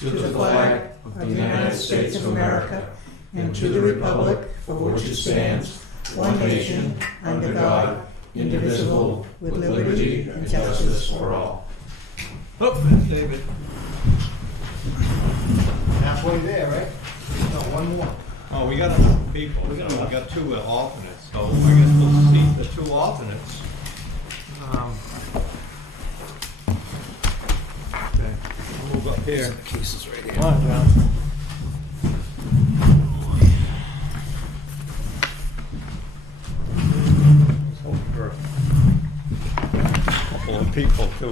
to the flag of the United States of America and to the republic for which it stands, one nation, under God, indivisible, with liberty and justice for all. Oh, that's David. Halfway there, right? No, one more. Oh, we got enough people. We got two alternates, so I guess we'll seat the two alternates. Okay, we'll move up here. Cases right here. Come on, John. Let's hope for a couple of people to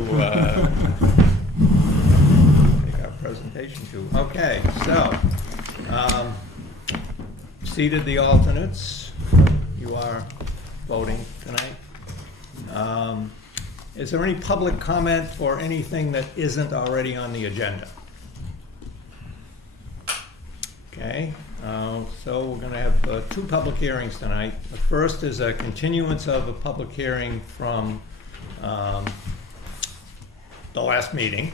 make our presentation to. Okay, so seated the alternates. You are voting tonight. Is there any public comment or anything that isn't already on the agenda? Okay, so we're going to have two public hearings tonight. The first is a continuance of a public hearing from the last meeting,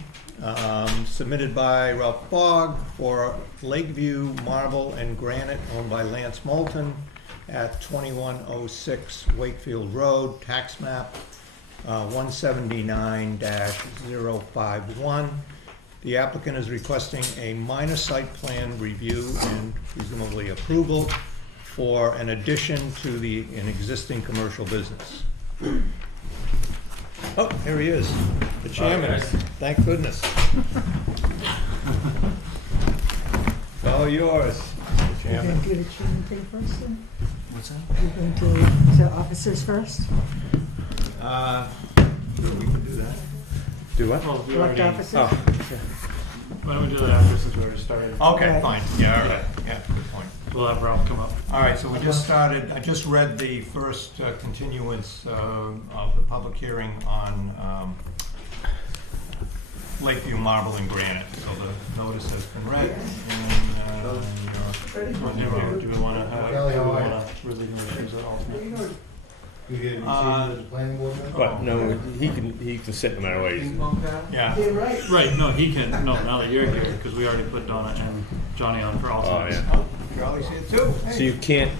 submitted by Ralph Fogg for Lakeview Marble and Granite owned by Lance Moulton at 2106 Wakefield Road, tax map 179-051. The applicant is requesting a minor site plan review and presumably approval for an addition to an existing commercial business. Oh, here he is, the chairman. Thank goodness. It's all yours, Mr. Chairman. You're going to do the chairman thing first, then? What's that? You're going to do the officers first? Sure, we can do that. Do what? Well, we Elect already, officers? Oh, why don't we do that after since we already started? Okay, Right. fine. Yeah, all right. Yeah, good point. We'll have Ralph come up. All right, so we just started, I just read the first continuance of the public hearing on Lakeview Marble and Granite. So the notice has been read. And, Do we want to have, Kelly, do we how are you? want to really choose an alternate? You didn't see the planning board member? but no, he can sit no matter what he's. Yeah. You're right. Right, no, he can, no, now that you're here, because we already put Donna and Johnny on for Oh, alternates. yeah. Oh, Charlie's here too. So Hey. you can't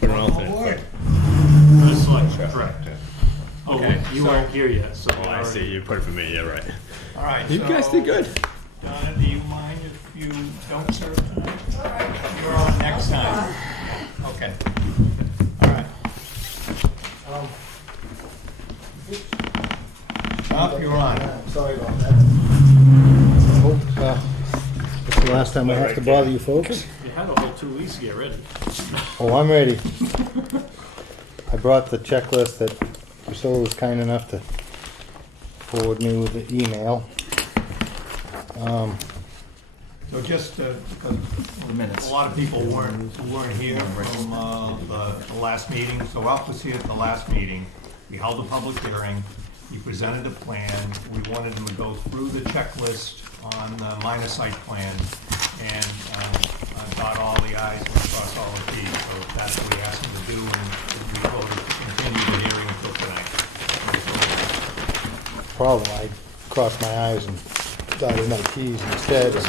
put an alternate. Aboard. For the select, correct. Oh, Okay, you so- weren't here yet, so. Oh, I see. You put it for me. Yeah, right. All right. You so, guys did good. Donna, do you mind if you don't serve tonight? All right. You're on next time. Okay. All right. Up, you're on. Sorry about that. I hope it's the last time I have to bother you folks. You had a whole 2 weeks to get ready. Oh, I'm ready. I brought the checklist that Priscilla was kind enough to forward me with the email. So just because a lot of people weren't here from the last meeting, so Ralph was here at the last meeting. We held a public hearing. He presented a plan. We wanted him to go through the checklist on the minor site plan and dot all the i's and cross all the t's. So that's what we asked him to do, and we will continue the hearing until tonight. Problem, I crossed my I's and dotted my T's instead. With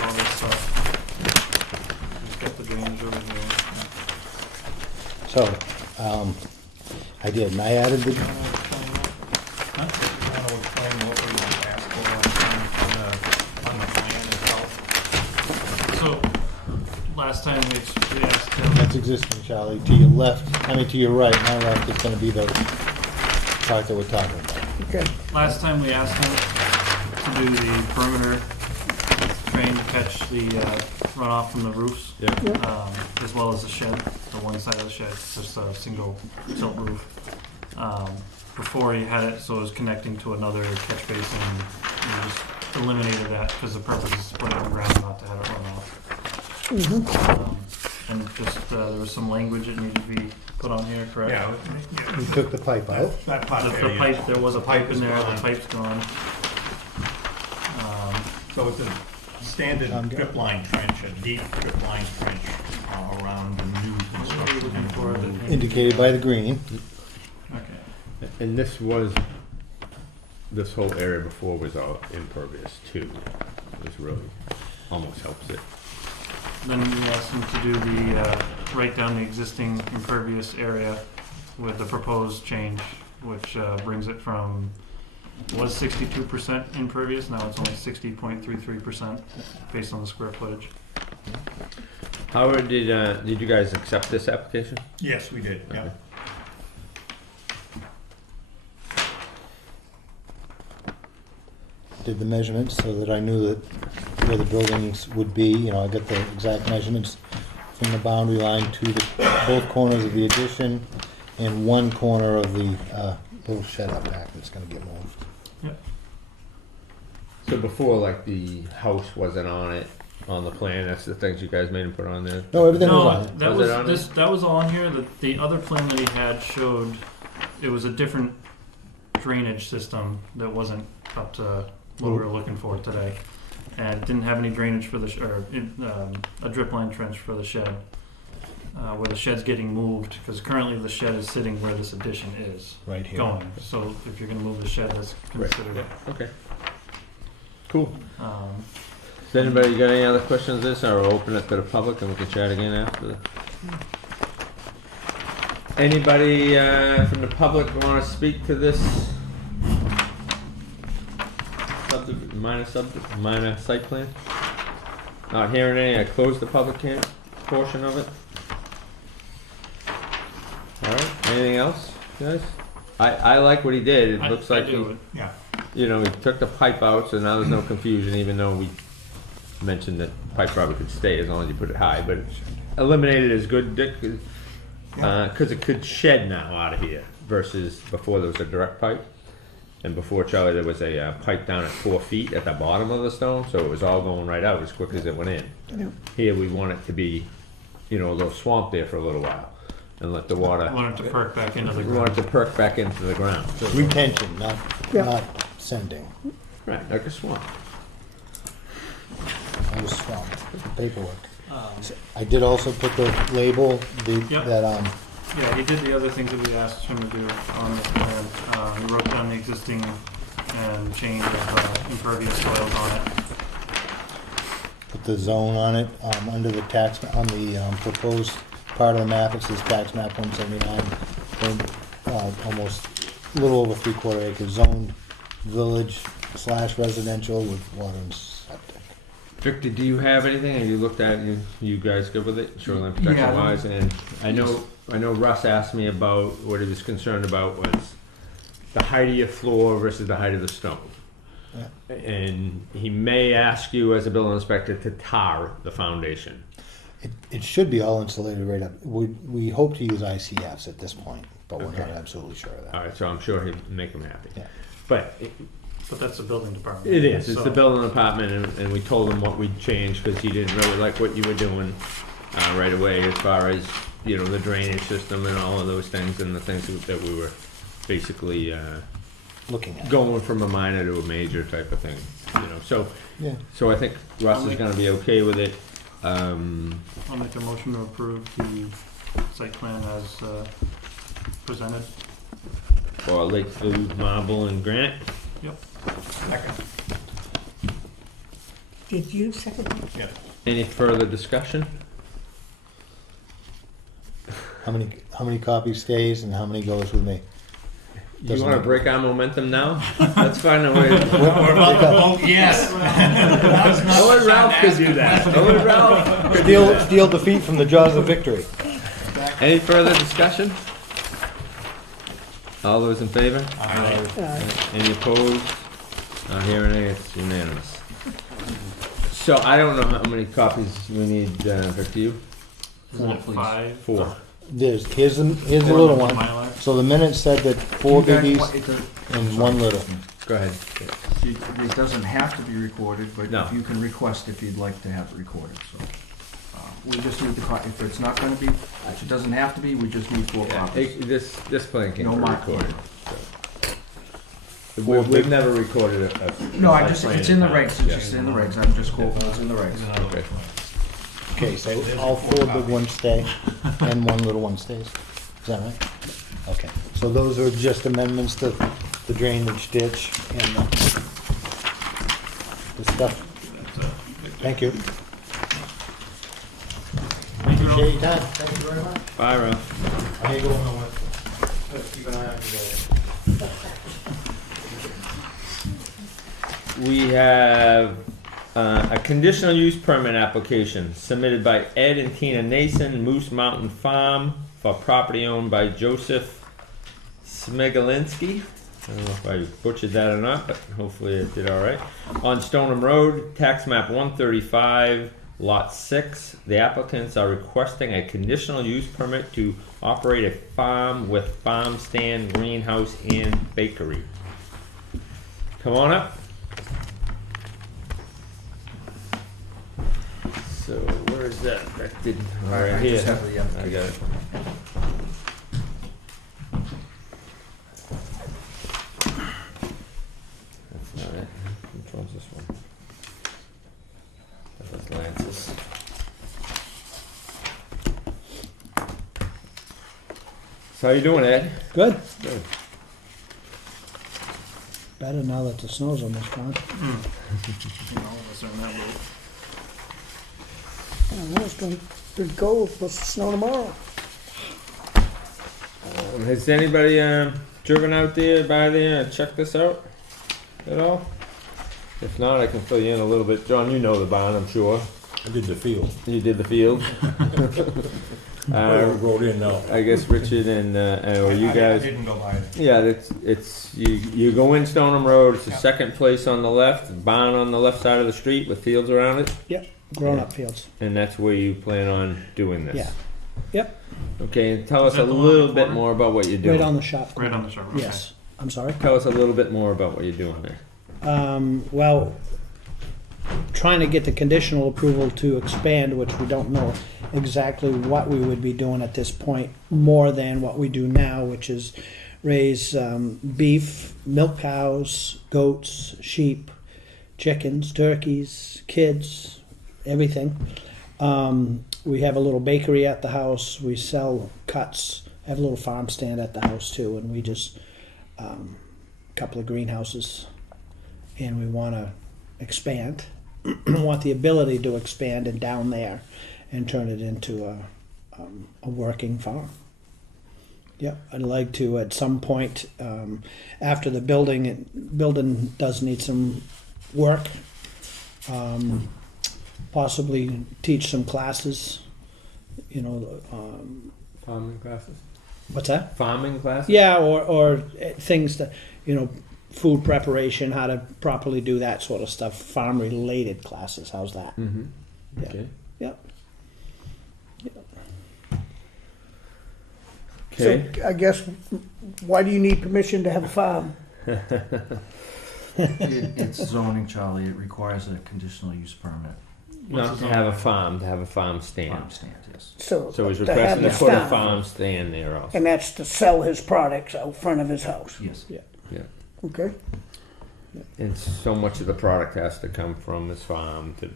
all this stuff. Just got the drainage over here. So, I did, and I added the, Want to explain what we asked for on the plan itself? So, last time we asked him. that's existing, Charlie. To your left, I mean to your right, my left is gonna be the part that we're talking about. Okay. Last time we asked him to do the perimeter drain to catch the runoff from the roofs, as well as the shed, the one side of the shed, just a single tilt roof. Before he had it, so it was connecting to another catch basin, and we just eliminated that because the purpose is to put it on the ground, not to have it run off. And just there was some language that needed to be put on here, correct? Yeah. We took the pipe out. That part The there, pipe, yeah. there was a pipe in there, the gone. pipe's gone. So it's a standard drip line trench, a deep drip line trench around the new construction. Looking for it. Indicated by the green. Okay. And this was this whole area before was all impervious too. This really almost helps it. Then we asked him to do the, write down the existing impervious area with the proposed change, which brings it from, was 62% impervious, now it's only 60.33% based on the square footage. Howard, did you guys accept this application? Yes, we did, yeah. Okay. Did the measurements so that I knew that where the buildings would be. You know, I got the exact measurements from the boundary line to both corners of the addition and one corner of the little shed up back that's going to get moved. Yep. So before, like, the house wasn't on it, on the plan, that's the things you guys made him put on there? No, everything was No, on it. that Was it on was that was all on here. The other plan that he had showed it was a different drainage system that wasn't up to what we were looking for today, and it didn't have any drainage for the a drip line trench for the shed, where the shed's getting moved, because currently the shed is sitting where this addition is Right here. going. So if you're going to move the shed, that's considered it. Okay. Cool. Um, Does anybody got any other questions on this, or we'll open it to the public and we can chat again after? Anybody from the public want to speak to this minor site plan? Not hearing any, I close the public portion of it. Alright, anything else, guys? I like what he did. It looks like he, Yeah. you know, he took the pipe out, so now there's no confusion, even though we mentioned that pipe probably could stay as long as you put it high, but eliminated is good, Dick, because it could shed now out of here versus before there was a direct pipe. And before, Charlie, there was a pipe down at 4 feet at the bottom of the stone, so it was all going right out as quick as it went in. Yep. Here we want it to be, you know, a little swamp there for a little while and let the water. I want it to perk back into the We ground. want it to perk back into the ground. Retention, not Yeah. not sending. Right, like a swamp. I was swamped with the paperwork. I did also put the label Yep. that Yeah, he did the other things that we asked him to do on this plan. He wrote down the existing and change of impervious soils on it. put the zone on it under the tax on the proposed part of the map. It says tax map 179. And, almost a little over 3/4 acres zoned village / residential with water and septic. Victor, do you have anything? Have you looked at it? You guys good with it, shoreline protection wise? And I know Russ asked me about what he was concerned about was the height of your floor versus the height of the stone. Yeah. And he may ask you as a building inspector to tar the foundation. It should be all insulated right up. We hope to use ICFs at this point, but we're not Okay. absolutely sure of that. All right, so I'm sure he'd make him happy. Yeah. But But that's the building department. it is. It's So- the building department, and we told him what we'd change because he didn't really like what you were doing right away as far as, you know, the drainage system and all of those things and the things that we were basically Looking at going from a minor to a major type of thing, you know. So, Yeah. so I think Russ is going to be okay with it. I'll make a motion to approve the site plan as presented. For Wakefield marble and granite. Yep. Second. Did you second that? Yeah. Any further discussion? how many copies stays and how many goes with me. You Doesn't want to matter. break our momentum now? Let's find a way. We're about to vote yes. Only Ralph could do that. Only Ralph. Steal defeat from the jaws of victory. Any further discussion? All those in favor? Any opposed? Not hearing any, it's unanimous. So I don't know how many copies we need, Victor, you? Five. 4. Here's the little one. Mylar. So the minutes said that 4 biggies It and 1 little. Go ahead. doesn't have to be recorded, but No. you can request if you'd like to have it recorded, so. We just need the copy, if it's not gonna be, if it doesn't have to be, we just need 4 Yeah, copies. this plan can't No be mark. recorded. So. We've never recorded a. No, site plan it's in the town. regs, it's just in the regs, I'm just quoting, it's in the regs. Okay. Okay, so all 4 big ones stay and 1 little one stays. Is that right? Okay. So those are just amendments to the drainage ditch and the stuff. Thank you. Appreciate your time. Thank you very much. Bye, Ralph. I ain't going nowhere. Keep an eye on you. We have a conditional use permit application submitted by Ed and Tina Nason, Moose Mountain Farm, for property owned by Joseph Smigalinski. I don't know if I butchered that or not, but hopefully it did all right. On Stoneham Road, tax map 135, lot 6. The applicants are requesting a conditional use permit to operate a farm with farm stand, greenhouse, and bakery. Come on up. So where is that? That didn't. All right, I here. just have the, I got it. That's not it. Which one's this one? That's Lance's. So how you doing, Ed? Good. Good. Better now that the snow's almost gone. You know, unless they're in that boat. I know it's going to be cold. Supposed to snow tomorrow. Has anybody driven out there, by there, and checked this out at all? If not, I can fill you in a little bit. John, you know the barn, I'm sure. I did the field. You did the field. Rolled in now. I guess Richard and or you I guys. didn't go by it. Yeah, it's you go in Stoneham Road. It's the second place on the left, barn on the left side of the street with fields around it, Grown-up fields. and that's where you plan on doing this. Yeah. Yep. Okay, and tell Is us a that the one little on the bit corner? more about what you're doing. Right on the shop. Right on the shore. Okay. Yes. I'm sorry. Tell us a little bit more about what you're doing there. Well, trying to get the conditional approval to expand, which we don't know exactly what we would be doing at this point, more than what we do now, which is raise beef, milk cows, goats, sheep, chickens, turkeys, kids, everything. We have a little bakery at the house. We sell cuts. Have a little farm stand at the house too, and we just a couple of greenhouses, and we want to expand. Want the ability to expand and down there, and turn it into a working farm. Yep, I'd like to at some point after the building does need some work. Possibly teach some classes. You know, Farming classes. what's that? Farming classes. Yeah, or things that, you know, food preparation, how to properly do that sort of stuff, farm related classes. How's that? Mm-hmm. Yeah. Okay. Yep. Okay. So I guess, why do you need permission to have a farm? It's zoning, Charlie. It requires a conditional use permit. Not to have a farm, to have a farm stand. Farm stand, yes. So he's to have requesting the to put a stand. farm stand there also. And that's to sell his products out front of his house. Yes. Okay. And so much of the product has to come from his farm to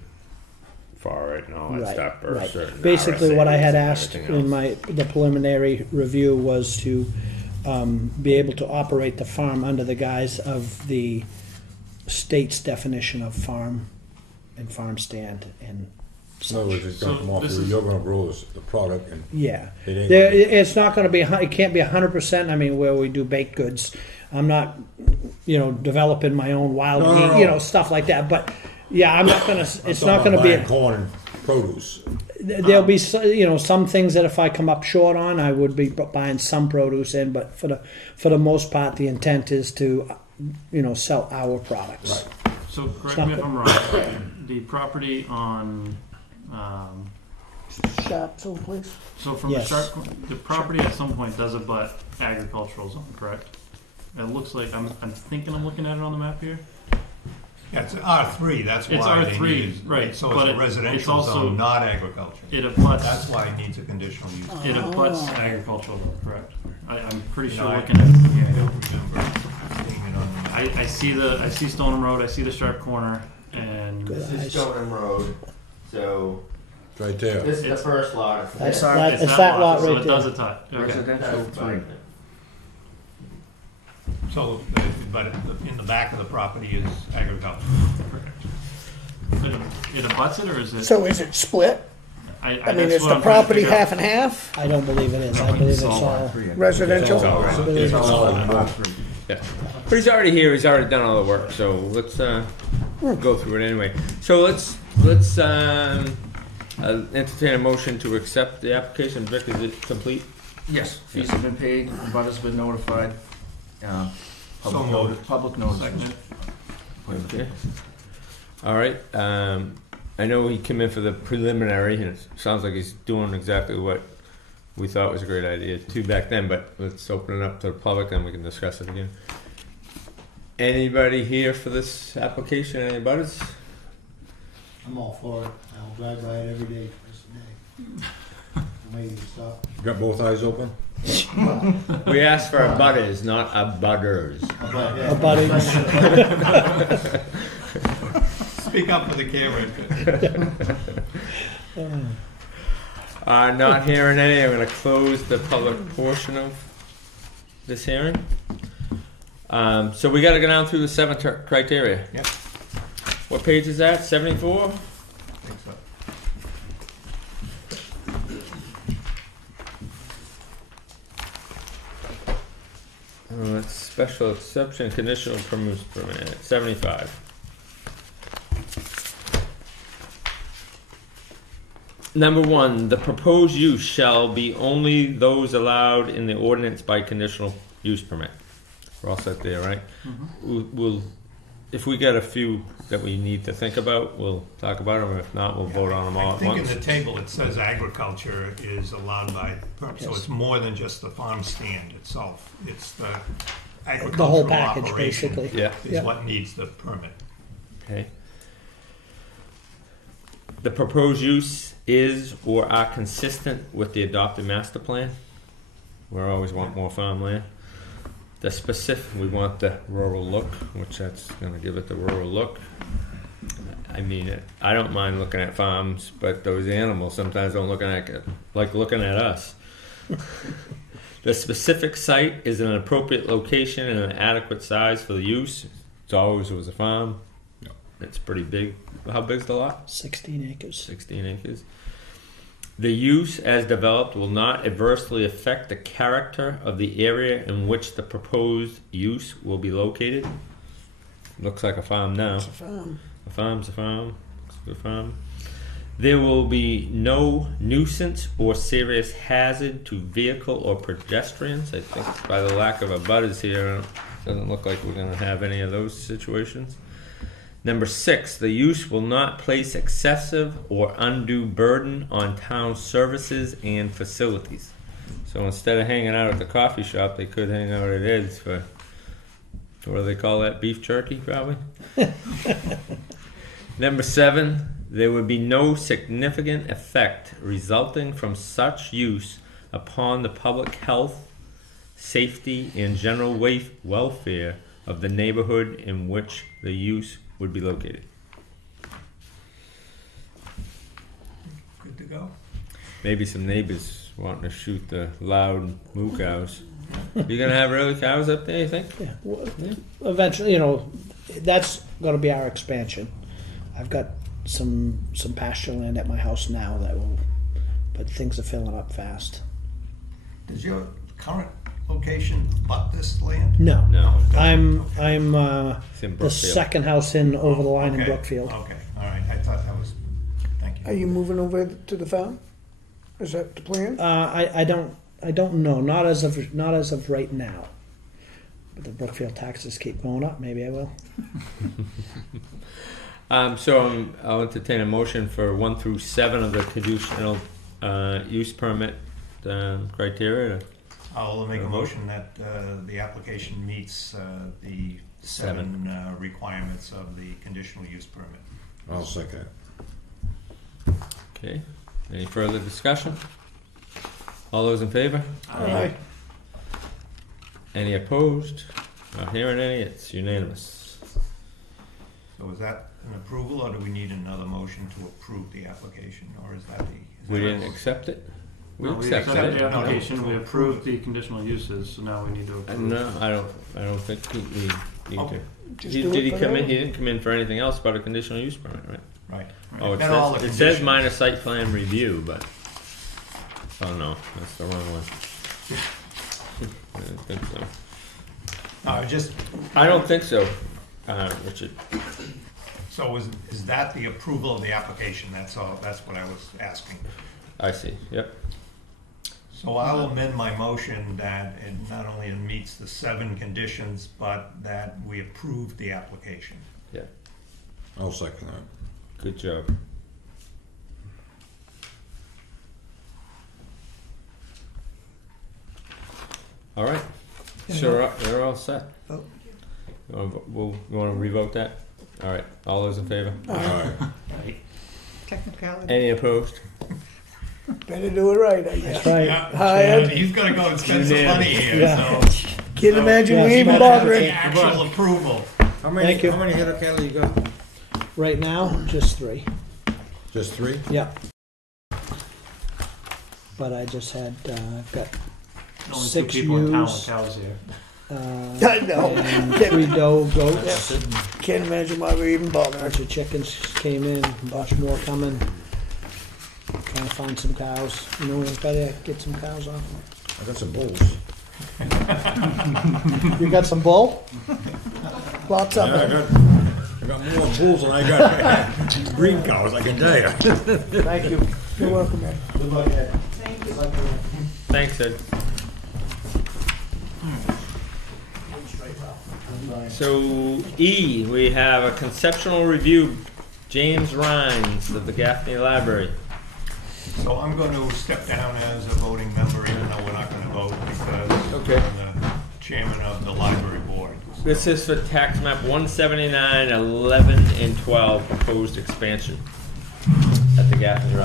for it and all that Right, stuff. Or right. certain Basically, what I had RSAs and asked everything in else. the preliminary review was to be able to operate the farm under the guise of the state's definition of farm and farm stand and In other words, it's gonna So come off, this of is- you're gonna grow the product and yeah. it ain't. There, gonna be- it's not going to be. It can't be 100%. I mean, where we do baked goods, I'm not, developing my own wild No, meat, no, no. stuff like that. But yeah, I'm not going to. I'm It's talking not going to about be. buying corn and produce. There'll be some things that if I come up short on, I would be buying some produce in. But for the most part, the intent is to, sell our products. Right. So correct me if I'm wrong. The property on, Shop someplace. so from Yes. the start, the property at some point does abut agricultural zone, correct? It looks like I'm thinking I'm looking at it on the map here. Yeah, it's R3, that's It's why they R3, need it. right, So but it's a it's residential also- zone, not agriculture. It abuts. That's why it needs a conditional use. It abuts agricultural, though, correct? I'm pretty You sure know, I looking at. don't Yeah. remember seeing it on the map. I see Stoneham Road. I see the sharp corner, and Good. This is Stoneham Road, so It's right there. this is the It's- first lot. It's That's there. that- it's it's that lot so right it does there. a touch. Okay. Residential That's three. fine. So, but in the back of the property is agriculture. It abuts it, or is it? So is it split? I mean, that's is what the I'm trying to property figure out. half and half? I don't believe it is. I believe it's all. Residential? I believe it's all. Yeah. But he's already here. He's already done all the work. So let's go through it anyway. So let's entertain a motion to accept the application. Vic, is it complete? Yes, fees have been paid, butters have been notified. So moved. Public notice. Second. Okay. All right. I know he came in for the preliminary, and it sounds like he's doing exactly what we thought was a great idea too back then. But let's open it up to the public, and we can discuss it again. Anybody here for this application? Any butters? I'm all for it. I'll drive by it every day, twice a day. Amazing stuff. You got both eyes open? We asked for a butters, not a butters. A buddy. Speak up for the camera. Not hearing any. I'm going to close the public portion of this hearing. So we got to go down through the 7 criteria. Yep. What page is that? 74? I think so. That's special exception, conditional permit, 75. Number 1, the proposed use shall be only those allowed in the ordinance by conditional use permit. We're all set there, right? We'll, if we get a few that we need to think about, we'll talk about them. If not, we'll vote on them all I at think once. in the table it says agriculture is allowed by permit, so Yes. it's more than just the farm stand itself. It's the The whole agricultural package, operation basically. Yeah. is Yeah. what needs the permit. Okay. The proposed use is or are consistent with the adopted master plan. We always want more farmland. The specific, we want the rural look, which that's going to give it the rural look. I mean, I don't mind looking at farms, but those animals sometimes don't look like looking at us. The specific site is an appropriate location and an adequate size for the use. It's always was a farm. It's pretty big. How big's the lot? 16 acres. 16 acres. The use as developed will not adversely affect the character of the area in which the proposed use will be located. Looks like a farm now. It's a farm. A farm's a farm. It's a farm. There will be no nuisance or serious hazard to vehicle or pedestrians. I think by the lack of a butters here, it doesn't look like we're going to have any of those situations. Number 6, the use will not place excessive or undue burden on town services and facilities. So instead of hanging out at the coffee shop, they could hang out at Ed's for, what do they call that, beef jerky probably? Number 7, there would be no significant effect resulting from such use upon the public health, safety, and general welfare of the neighborhood in which the use would be located. Good to go. Maybe some neighbors wanting to shoot the loud moo cows. You gonna have really cows up there, you think? Yeah. Well, eventually, that's going to be our expansion. I've got some pasture land at my house now but things are filling up fast. Does your current location abut this land? No. No. I'm It's in the Brookfield. second house in over the line in Okay, Brookfield. Okay, all right. I thought that was. Thank you. Are you moving over to the farm? Is that the plan? I don't know. Not as of right now. But the Brookfield taxes keep going up. Maybe I will. So I'll entertain a motion for 1 through 7 of the conditional use permit criteria. I'll make a motion that the application meets the 7 requirements of the conditional use permit. I'll second it. Okay. Any further discussion? All those in favor? Aye. Any opposed? Not hearing any. It's unanimous. So is that an approval, or do we need another motion to approve the application, or is that the? We didn't accept it. We No, we accepted accepted it. the application, we approved the conditional uses, so now we need to approve. No, I don't think we need Oh, to. Just Did do he it come in? for He didn't come in for anything else but a conditional use permit, right? Right. Oh, Met all the it says conditions. minor site plan review, but oh no, that's the wrong one. I don't think so. I don't think so, Richard. So is that the approval of the application? That's all, that's what I was asking. I see. Yep. So I'll amend my motion that it not only meets the 7 conditions, but that we approve the application. Yeah. I'll second that. Good job. All right. So they're all set. Oh. You want to revote that? All right. All those in favor? All right. Technicality. Any opposed? Better do it right, I guess. That's right. Hi, Ed. He's gonna go and spend some money here, Yeah. so. Can't imagine we Yeah, even it's bothering. Actual approval. How many, Thank you. how many head of cattle you got? Right now, just 3. Just 3? Yep. But I just had, I've got Only 2 6 people in town with ewes, cows here. I know. and 3 doe goats. Can't imagine why we even A bothering. bunch of chickens came in, a bunch more coming. Trying to find some cows. You know anybody I could get some cows off? I got some bulls. You got some bull? Lots Yeah, of I them. got more bulls than I got green cows, I can tell you. Thank you. You're welcome, Ed. Good luck, Ed. Thanks, Ed. So E, we have a conceptual review. James Rhines of the Gaffney Library. So I'm going to step down as a voting member, even though we're not going to vote, because Okay. I'm the chairman of the library board. This is for tax map 179, 11, and 12 proposed expansion at the Gaffney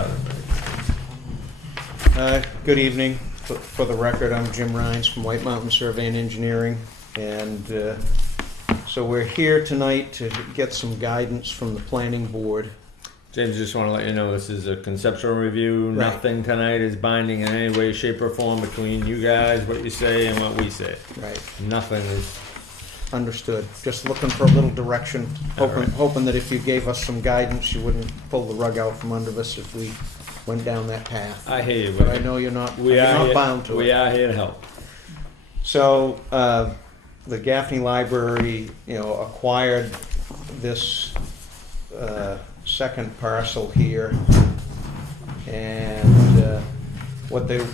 Library. Good evening. For the record, I'm Jim Rhines from White Mountain Survey and Engineering, and so we're here tonight to get some guidance from the planning board. James, just want to let you know this is a conceptual review. Right. Nothing tonight is binding in any way, shape, or form between you guys, what you say, and what we say. Right. Nothing is. Understood. Just looking for a little direction, All right. hoping that if you gave us some guidance, you wouldn't pull the rug out from under us if we went down that path. I hear you. But I know you're not bound to it. We are here to help. So, the Gaffney Library, acquired this second parcel here, and what they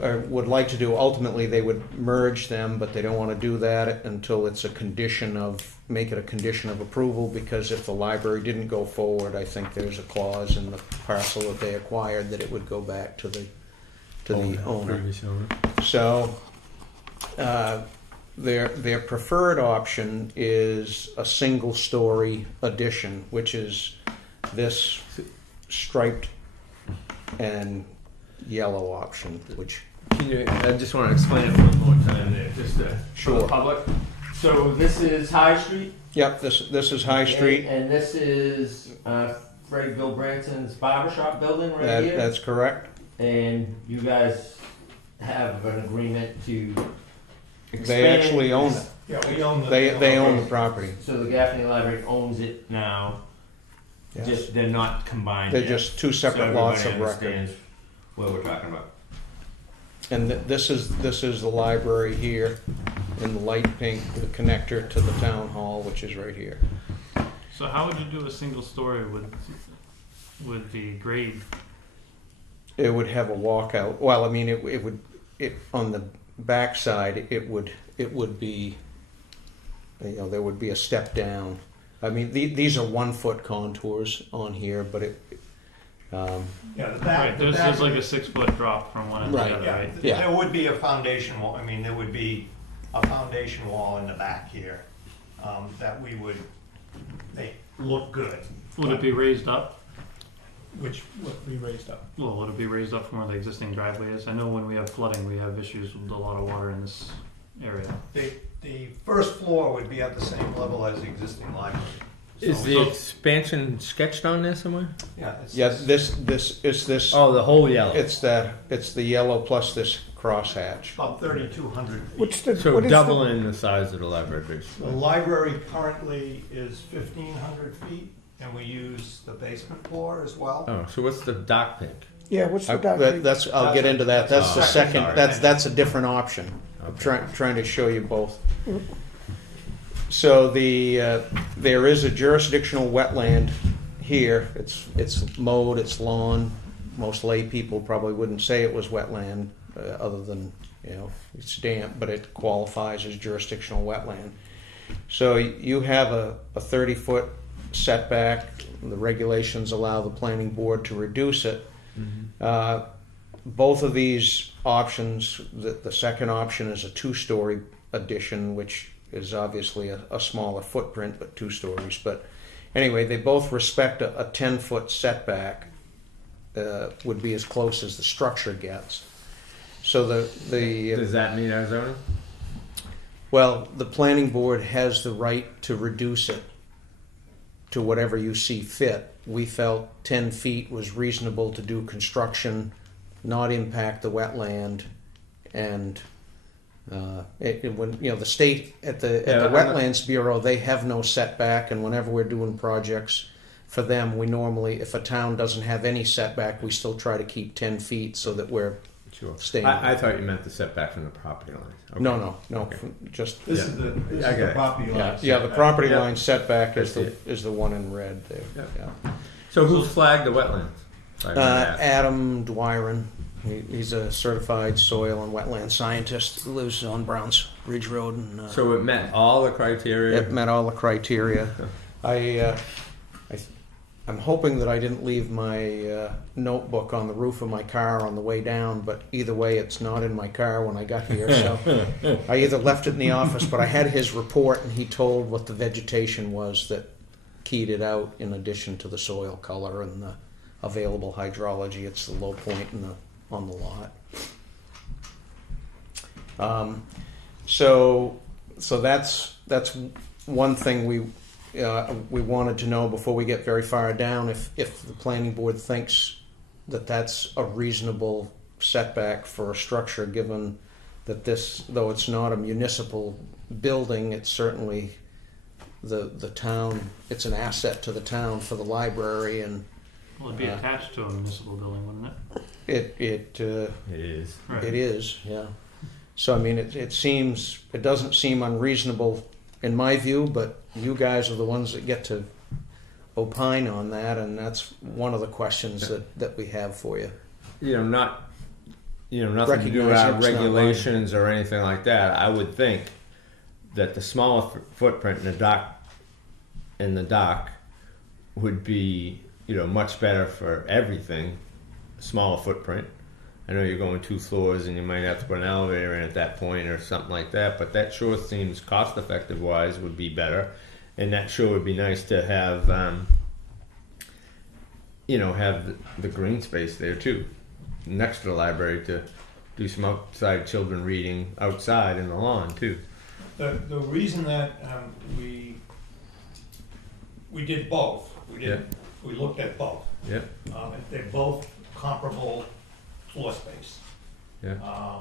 would like to do, ultimately, they would merge them, but they don't want to do that until it's make it a condition of approval, because if the library didn't go forward, I think there's a clause in the parcel that they acquired that it would go back to the owner. Previous owner. So, their preferred option is a single-story addition, which is this striped and yellow option, which I just want to explain it one more time there, just for Sure. the public. So this is High Street. Yep, this is High Street. And this is Freddie Bill Branson's barbershop building right here. That's correct. And you guys have an agreement to expand. They actually own it. Yeah, we own the. They own the property. So the Gaffney Library owns it now. Yes. Just they're not combined. They're yet. just two So separate lots of everybody record. understands what we're talking about. And this is the library here in the light pink, the connector to the town hall, which is right here. So how would you do a single story with the grade? It would have a walkout. Well, I mean, it would on the backside. It would be, there would be a step down. I mean, these are 1 foot contours on here, but Yeah, the Right, back. the there's back- like a 6-foot drop from one end to Right. the other, Yeah, right? Yeah. there would be a foundation wall, there would be a foundation wall in the back here, that they look good. Would it be raised up? Which would be raised up. Well, would it be raised up from where the existing driveway is? I know when we have flooding, we have issues with a lot of water in this area. The first floor would be at the same level as the existing library. Is the expansion sketched on there somewhere? Yeah. Yeah, this is this. Oh, the whole yellow. It's the yellow plus this crosshatch. About 3,200 feet. What's the, So what is doubling the size of the library. The library currently is 1,500 feet, and we use the basement floor as well. Oh, so what's the dock pink? yeah, what's the dock? I'll get into that. That's the Oh, second. sorry. That's a different option. I'm Okay. trying to show you both. So there is a jurisdictional wetland here. It's mowed. It's lawn. Most lay people probably wouldn't say it was wetland, other than it's damp, but it qualifies as jurisdictional wetland. So you have a 30-foot setback. The regulations allow the planning board to reduce it. Both of these options, the second option is a 2-story addition, which is obviously a smaller footprint, but 2 stories. But anyway, they both respect a 10-foot setback, would be as close as the structure gets. So Does that mean our zoning? well, the planning board has the right to reduce it to whatever you see fit. We felt 10 feet was reasonable to do construction, not impact the wetland, and when the state at the Wetlands Bureau, they have no setback, and whenever we're doing projects for them, we normally, if a town doesn't have any setback, we still try to keep 10 feet so that we're Sure. staying. I thought you meant the setback from the property line. Okay. No, Okay. just This Yeah. is the I get it. property line. yeah. The property Yeah. line setback I is see the it. is the one in red there. Yeah. Yeah. So who's flagged the wetlands? If I may ask? Adam Dwyron. He's a certified soil and wetland scientist who lives on Browns Ridge Road. And, So it met all the criteria? it met all the criteria. I'm hoping that I didn't leave my notebook on the roof of my car on the way down, but either way, it's not in my car when I got here. So I either left it in the office, but I had his report, and he told what the vegetation was that keyed it out in addition to the soil color and the available hydrology. It's the low point on the lot. So that's one thing we wanted to know before we get very far down, if the planning board thinks that that's a reasonable setback for a structure, given that this, though it's not a municipal building, it's certainly the town, it's an asset to the town for the library, and Well, it'd be attached to a municipal building, wouldn't it? it is. Right. It is, yeah. So I mean, it doesn't seem unreasonable in my view, but you guys are the ones that get to opine on that, and that's one of the questions that we have for you. Nothing to do with Recognize our it's not regulations or anything like that. I would think that the smaller footprint in the dock would be, much better for everything. Smaller footprint. I know you're going 2 floors and you might have to put an elevator in at that point or something like that, but that sure seems cost effective wise would be better. And that sure would be nice to have, have the green space there too, next to the library, to do some outside children reading outside in the lawn too. The reason that we did both, we looked at both. Yeah. They're both comparable floor space. Yeah.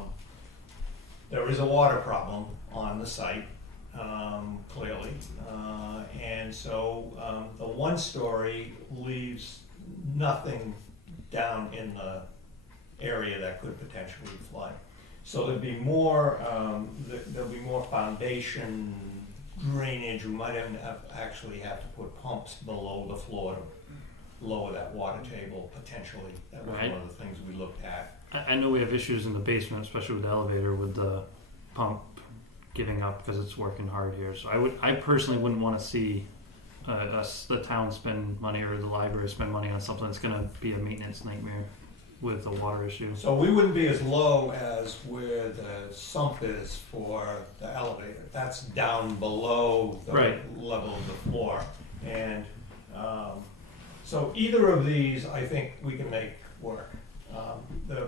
There is a water problem on the site, clearly, and so the 1-story leaves nothing down in the area that could potentially flood. So there'd be more foundation drainage. We might actually have to put pumps below the floor to lower that water table potentially. That was Right. one of the things we looked at. I know we have issues in the basement, especially with the elevator, with the pump giving up because it's working hard here. So I personally wouldn't want to see the town spend money or the library spend money on something that's going to be a maintenance nightmare with a water issue. So we wouldn't be as low as where the sump is for the elevator. That's down below the Right. level of the floor. And so either of these, I think we can make work.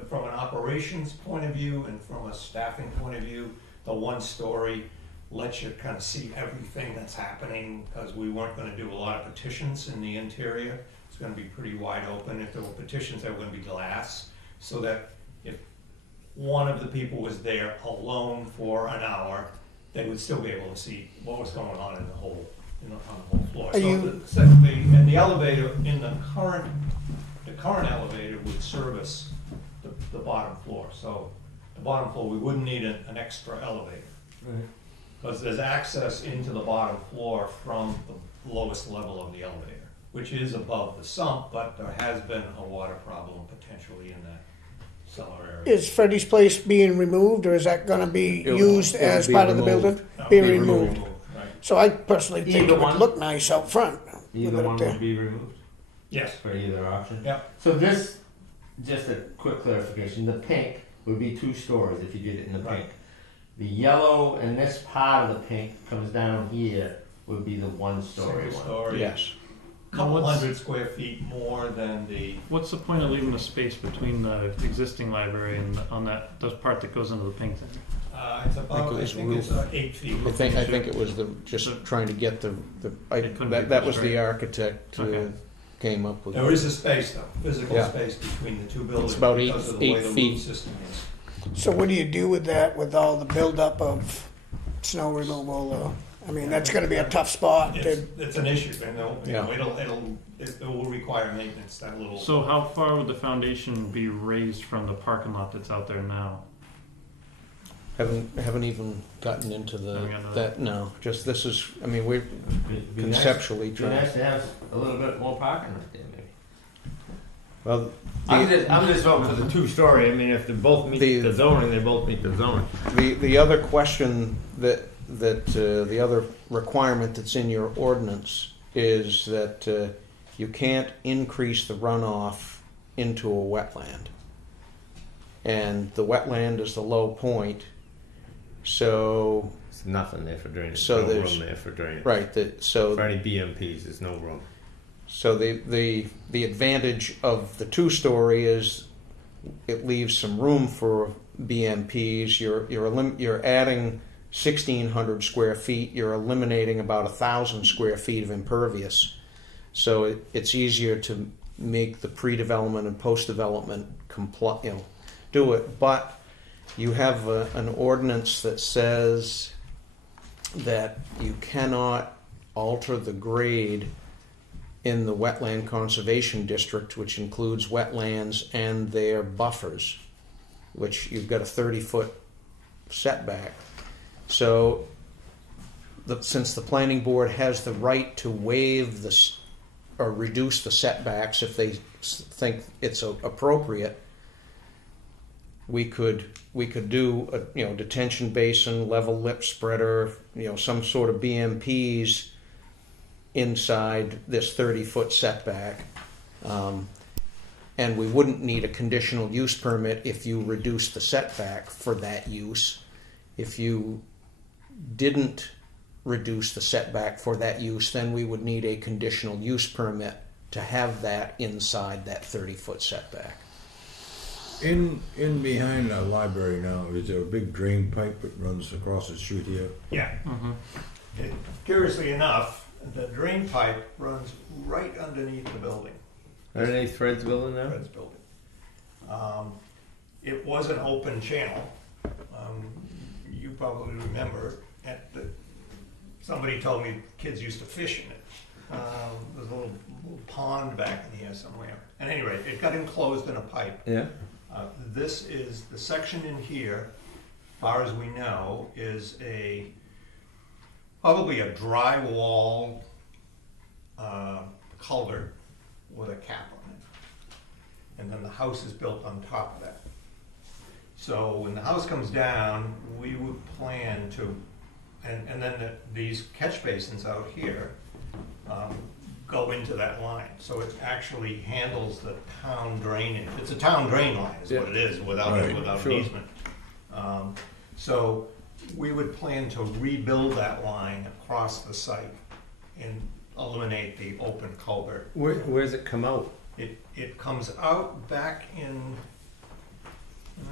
From an operations point of view and from a staffing point of view, the 1-story lets you kind of see everything that's happening, because we weren't gonna do a lot of petitions in the interior. It's gonna be pretty wide open. If there were petitions, they were gonna be glass, so that if one of the people was there alone for an hour, they would still be able to see what was going on in the whole, on the whole floor. And the elevator, the current elevator would service the bottom floor. So the bottom floor, we wouldn't need an extra elevator. Right. Because there's access into the bottom floor from the lowest level of the elevator, which is above the sump, but there has been a water problem potentially in that cellar area. Is Freddie's place being removed, or is that gonna be It'll- used it'll as be part of the removed. building? No, Being be removed. Right. So I personally think Either it would one. look nice out front. with Either it up one there. would be removed Yes. for either option. Yeah. So this, just a quick clarification, the pink would be 2 stories if you did it in the Right. pink. The yellow and this part of the pink comes down here would be the 1-story Single one. story. Yes. Couple What's- 100 square feet more than the. What's the point of leaving the space between the existing library and on that the part that goes into the pink thing? It's about, I think it was 8 feet. I think it was just trying to get It couldn't be that was pushed, the right? architect Okay. came up with. There is a space though, physical Yeah. space between the two buildings. about because of the way 8 the feet. roof system is. So what do you do with that, with all the buildup of snow removal? I mean, that's gonna be a tough spot to, It's an issue, and Yeah. it will require maintenance, that little. So how far would the foundation be raised from the parking lot that's out there now? Haven't even gotten into Haven't gotten to that. No, just this is. I mean, we're Be conceptually nice, trying. be nice to have a little bit more parking right there, maybe. Well, I'm just voting for the 2-story. I mean, if they both meet The- the zoning, they both meet the zoning. the other question that the other requirement that's in your ordinance is that you can't increase the runoff into a wetland, and the wetland is the low point. So There's nothing there for drainage. So no there's- room there for drainage. right, For any BMPs, there's no room. So the advantage of the 2-story is it leaves some room for BMPs. You're adding 1,600 square feet. You're eliminating about 1,000 square feet of impervious. So it's easier to make the pre-development and post-development do it. But you have an ordinance that says that you cannot alter the grade in the wetland conservation district, which includes wetlands and their buffers, which you've got a 30-foot setback. So since the planning board has the right to waive this or reduce the setbacks if they think it's appropriate, we could do a detention basin, level lip spreader, some sort of BMPs inside this 30-foot setback, and we wouldn't need a conditional use permit if you reduce the setback for that use. If you didn't reduce the setback for that use, then we would need a conditional use permit to have that inside that 30-foot setback. In behind the library now, is there a big drain pipe that runs across the street here? Yeah. Curiously enough, the drain pipe runs right underneath the building. Are there any threads building now? Fred's building. It was an open channel. You probably remember somebody told me kids used to fish in it. There's a little pond back in here somewhere. At any rate, it got enclosed in a pipe. Yeah. This is the section in here, as far as we know, is probably a drywall culvert with a cap on it. And then the house is built on top of that. So when the house comes down, we would plan to, and then these catch basins out here go into that line. So it actually handles the town drainage. It's a town drain line is what it is without Right, an easement. So we would plan to rebuild that line across the site and eliminate the open culvert. Where does it come out? It comes out back in,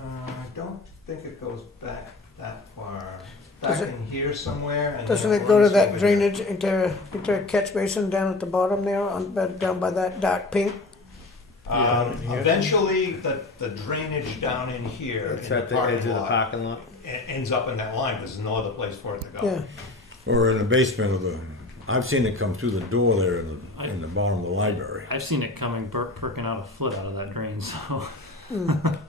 I don't think it goes back that far. back in here somewhere. And Doesn't then it go to runs that over drainage into a catch basin down at the bottom there, down by that dark pink? Eventually, the drainage down in here It's in the at the edge parking of the lot parking lot. ends up in that line. There's no other place for it to go. Yeah. Or in the basement of the, I've seen it come through the door there in the bottom of the library. I've seen it coming, perking out a foot out of that drain. So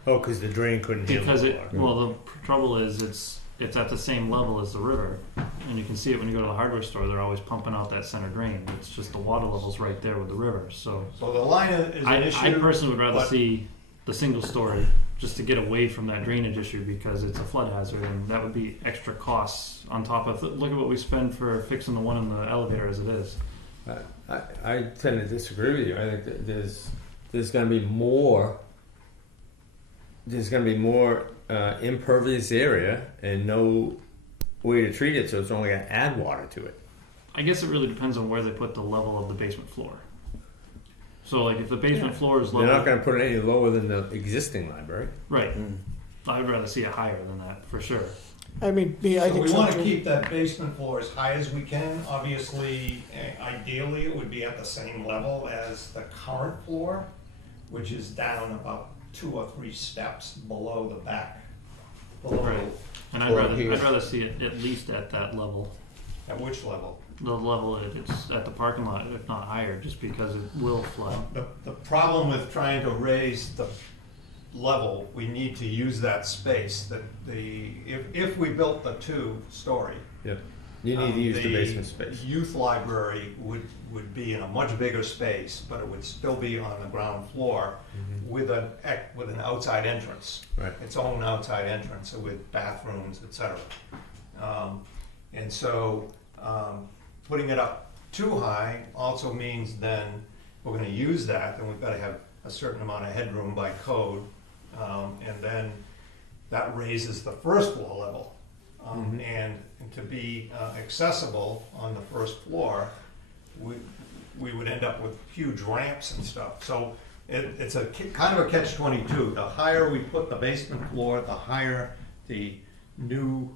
Oh, because the drain couldn't handle because the it, water. well, the trouble is it's at the same level as the river, and you can see it when you go to the hardware store. They're always pumping out that center drain. It's just the water level's right there with the river. So So the line is an issue. I personally would rather but- see the single story just to get away from that drainage issue because it's a flood hazard, and that would be extra costs on top of. Look at what we spend for fixing the one in the elevator as it is. I tend to disagree with you. I think that there's going to be more. There's going to be more impervious area and no way to treat it, so it's only going to add water to it. I guess it really depends on where they put the level of the basement floor. So, like, if the basement floor is low, They're not going to put it any lower than the existing library. right? I'd rather see it higher than that for sure. I mean, I So think we want to something- keep that basement floor as high as we can. Obviously, ideally, it would be at the same level as the current floor, which is down about 2 or 3 steps below the back. Below Right. And Or here. I'd rather see it at least at that level. At which level? The level it's at the parking lot, if not higher, just because it will flood. The problem with trying to raise the level, we need to use that space. That if we built the 2-story, Yeah. You need to use the basement The space. youth library would be in a much bigger space, but it would still be on the ground floor with an outside entrance. Right. Its own outside entrance with bathrooms, etc. And so putting it up too high also means then we're going to use that, then we've got to have a certain amount of headroom by code, and then that raises the first floor level. And to be accessible on the first floor, we would end up with huge ramps and stuff. So it's a kind of a catch-22. The higher we put the basement floor, the higher the new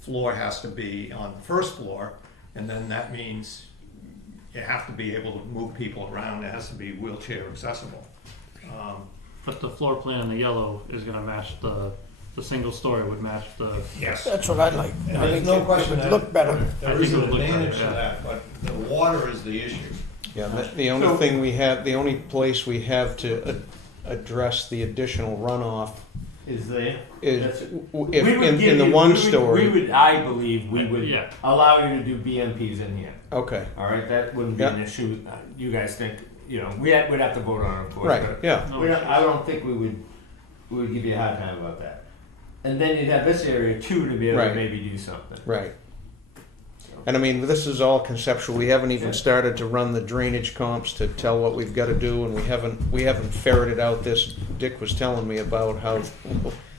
floor has to be on the first floor, and then that means you have to be able to move people around. It has to be wheelchair accessible. But the floor plan in the yellow is going to match the single story would match the. Yes. That's what I'd like. And I there's think no it question would that look better. there I is think it an would look advantage better, to yeah. that, but the water is the issue. Yeah, the only thing we have, the only place we have to address the additional runoff Is there? is That's- if in the one story. We would, I believe, we would Yeah. allow you to do BMPs in here. Okay, All right, that wouldn't be Yeah. an issue. You guys think, we'd have to vote on it, of course. right, but yeah, No, I don't think we would give you a hard time about that. And then you'd have this area too to be able Right. to maybe do something. right. And I mean, this is all conceptual. We haven't even started to run the drainage comps to tell what we've got to do, and we haven't ferreted out this. Dick was telling me about how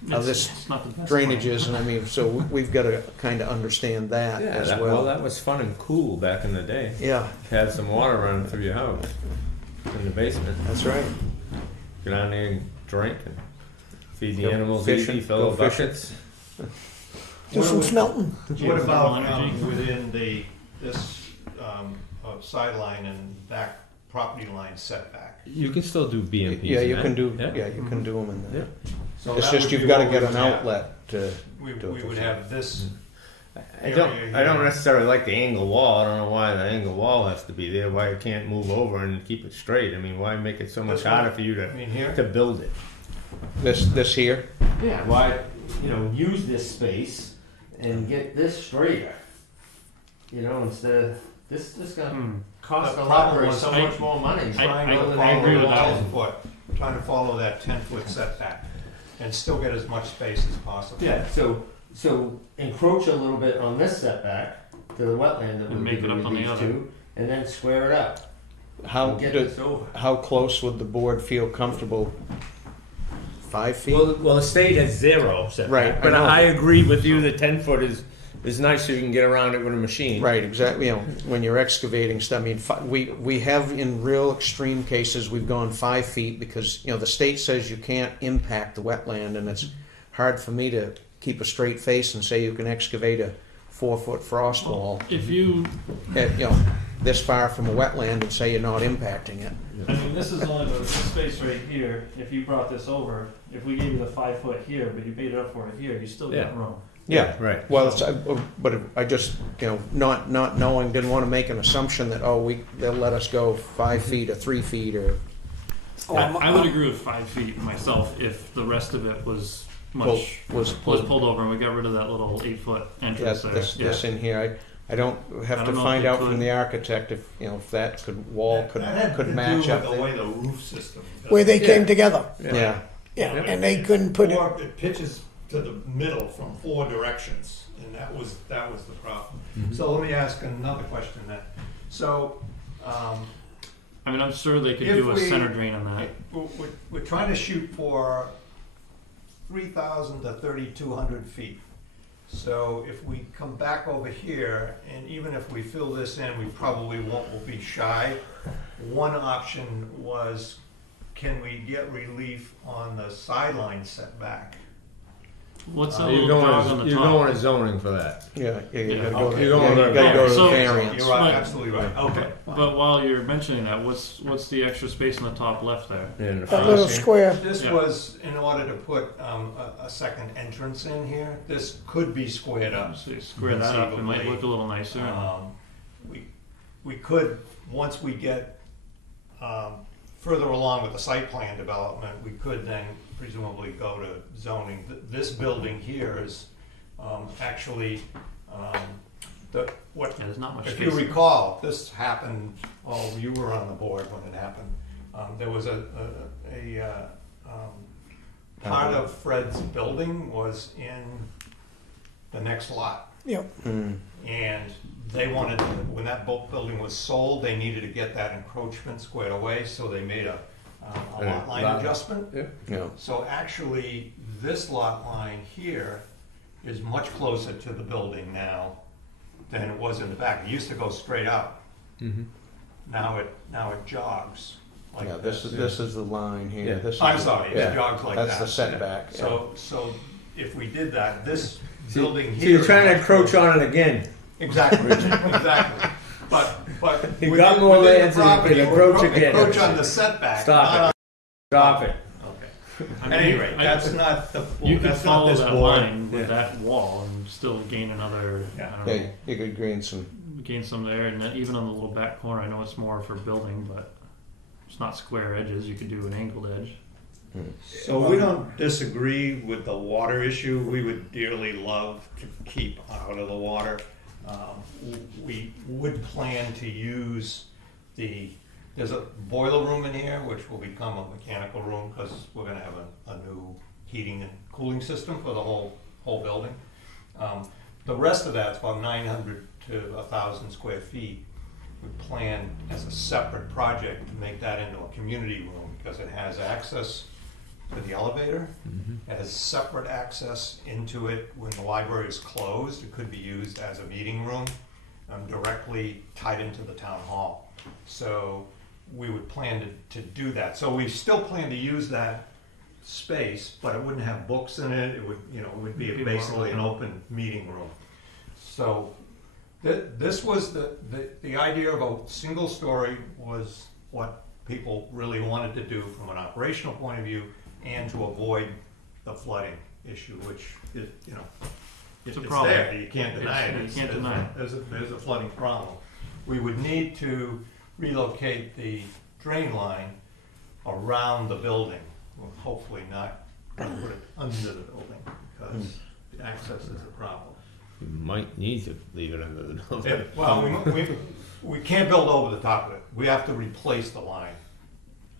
this it's not the best drainage plan. is, and I mean, so we've got to kind of understand that as well. that was fun and cool back in the day. Yeah, Had some water running through your house in the basement. that's right. Get down there and drink and feed the Go animals fishing, easy, fill go the fishing. buckets. Do some smelting. What about Energy. within this sideline and back property line setback? You can still do BMPs. Yeah, in you that. can do. Yeah. Yeah, you can do them in there. So It's that just would you've be got to what get we an would have. outlet to. We do it. would have this. I don't necessarily like the angle wall. I don't know why the angle wall has to be there. Why it can't move over and keep it straight. I mean, why make it so much This one? harder for you I mean here. to build it? This here. Yeah. Why use this space and get this straighter? Instead of this is going to cost The the problem library was so I- much more money. Trying to I follow agree with the that. 10-foot, trying to follow that 10-foot setback, and still get as much space as possible. Yeah, so encroach a little bit on this setback to the wetland that And would make be it up on the these other. two, and then square it up. How and get do, this over. how close would the board feel comfortable? 5 feet. Well, the state has 0 setback, Right, I but know. I agree with you that 10 foot is nice so you can get around it with a machine. Right, exactly. When you're excavating stuff, I mean, we have in real extreme cases we've gone 5 feet because the state says you can't impact the wetland, and it's hard for me to keep keep a straight face and say you can excavate a 4-foot frost wall, If you, at, this far from a wetland and say you're not impacting it. I mean, this is only the space right here. If you brought this over, if we gave you the 5 foot here, but you made it up for it here, you still got room. Yeah, Right. well, but I just, not knowing, didn't want to make an assumption that, they'll let us go 5 feet or 3 feet or I would agree with 5 feet myself if the rest of it was was pulled over and we got rid of that little 8 foot entrance there. this in here. I don't have I to don't know find if out you from could. the architect if that could That had could to match do up. with the way the roof system. Where they came together. Yeah. Yeah, and they couldn't put it. It pitches to the middle from 4 directions, and that was the problem. So let me ask another question then. So, I mean, I'm sure they could If do a we- center drain on that. we're trying to shoot for 3,000 to 3,200 feet. So if we come back over here, and even if we fill this in, we probably will be shy. One option was, can we get relief on the sideline setback? What's that You're little dog on going, the you're top? going to zoning for that. Yeah, you gotta Yeah. go. Okay. You're going you gotta go to So- the variance. You're right, Right. absolutely right. Okay. But while you're mentioning that, what's the extra space on the top left there? In the That front. little square. This Yeah. was in order to put a second entrance in here. This could be squared up. So you square that up, it might look a little nicer. We could, once we get further along with the site plan development, we could then presumably go to zoning. This building here is actually, Yeah, there's not much if space. you recall, this happened, you were on the board when it happened. There was part of Fred's building was in the next lot. Yeah. And they wanted, when that building was sold, they needed to get that encroachment squared away, so they made a lot line Lot. adjustment. Yeah. So actually, this lot line here is much closer to the building now than it was in the back. It used to go straight up. Now it jogs like Yeah, this. this is the line here. Yeah. This is I'm the- sorry, yeah, it jogs like that. That's the setback. yeah. So if we did that, this building So here. you're is trying to much encroach closer. on it again. Exactly, exactly. But You within- got more within the land so you can property, encroach we're again. Encroach on the setback. Stop not it. Stop it. on- Okay. I At mean, any rate, that's not the. You could that's not follow this that board. line with Yeah. that wall and still gain another, I don't Yeah, know, you could gain some. gain some there. And then even on the little back corner, I know it's more for building, but it's not square edges. You could do an angled edge. So we don't disagree with the water issue. We would dearly love to keep out of the water. We would plan to use there's a boiler room in here, which will become a mechanical room because we're gonna have a new heating and cooling system for the whole building. The rest of that's about 900 to 1,000 square feet. We plan as a separate project to make that into a community room because it has access to the elevator. It has separate access into it when the library is closed. It could be used as a meeting room, directly tied into the town hall. So we would plan to do that. So we still plan to use that space, but it wouldn't have books in it. It would be Be basically an more open meeting room. So this was the idea of a single story was what people really wanted to do from an operational point of view and to avoid the flooding issue, which is, It's a it's problem. there. You can't deny it. You can't deny it. There's a flooding problem. We would need to relocate the drain line around the building. Well, hopefully not put it under the building because the access is a problem. You might need to leave it under the building. Well, we can't build over the top of it. We have to replace the line.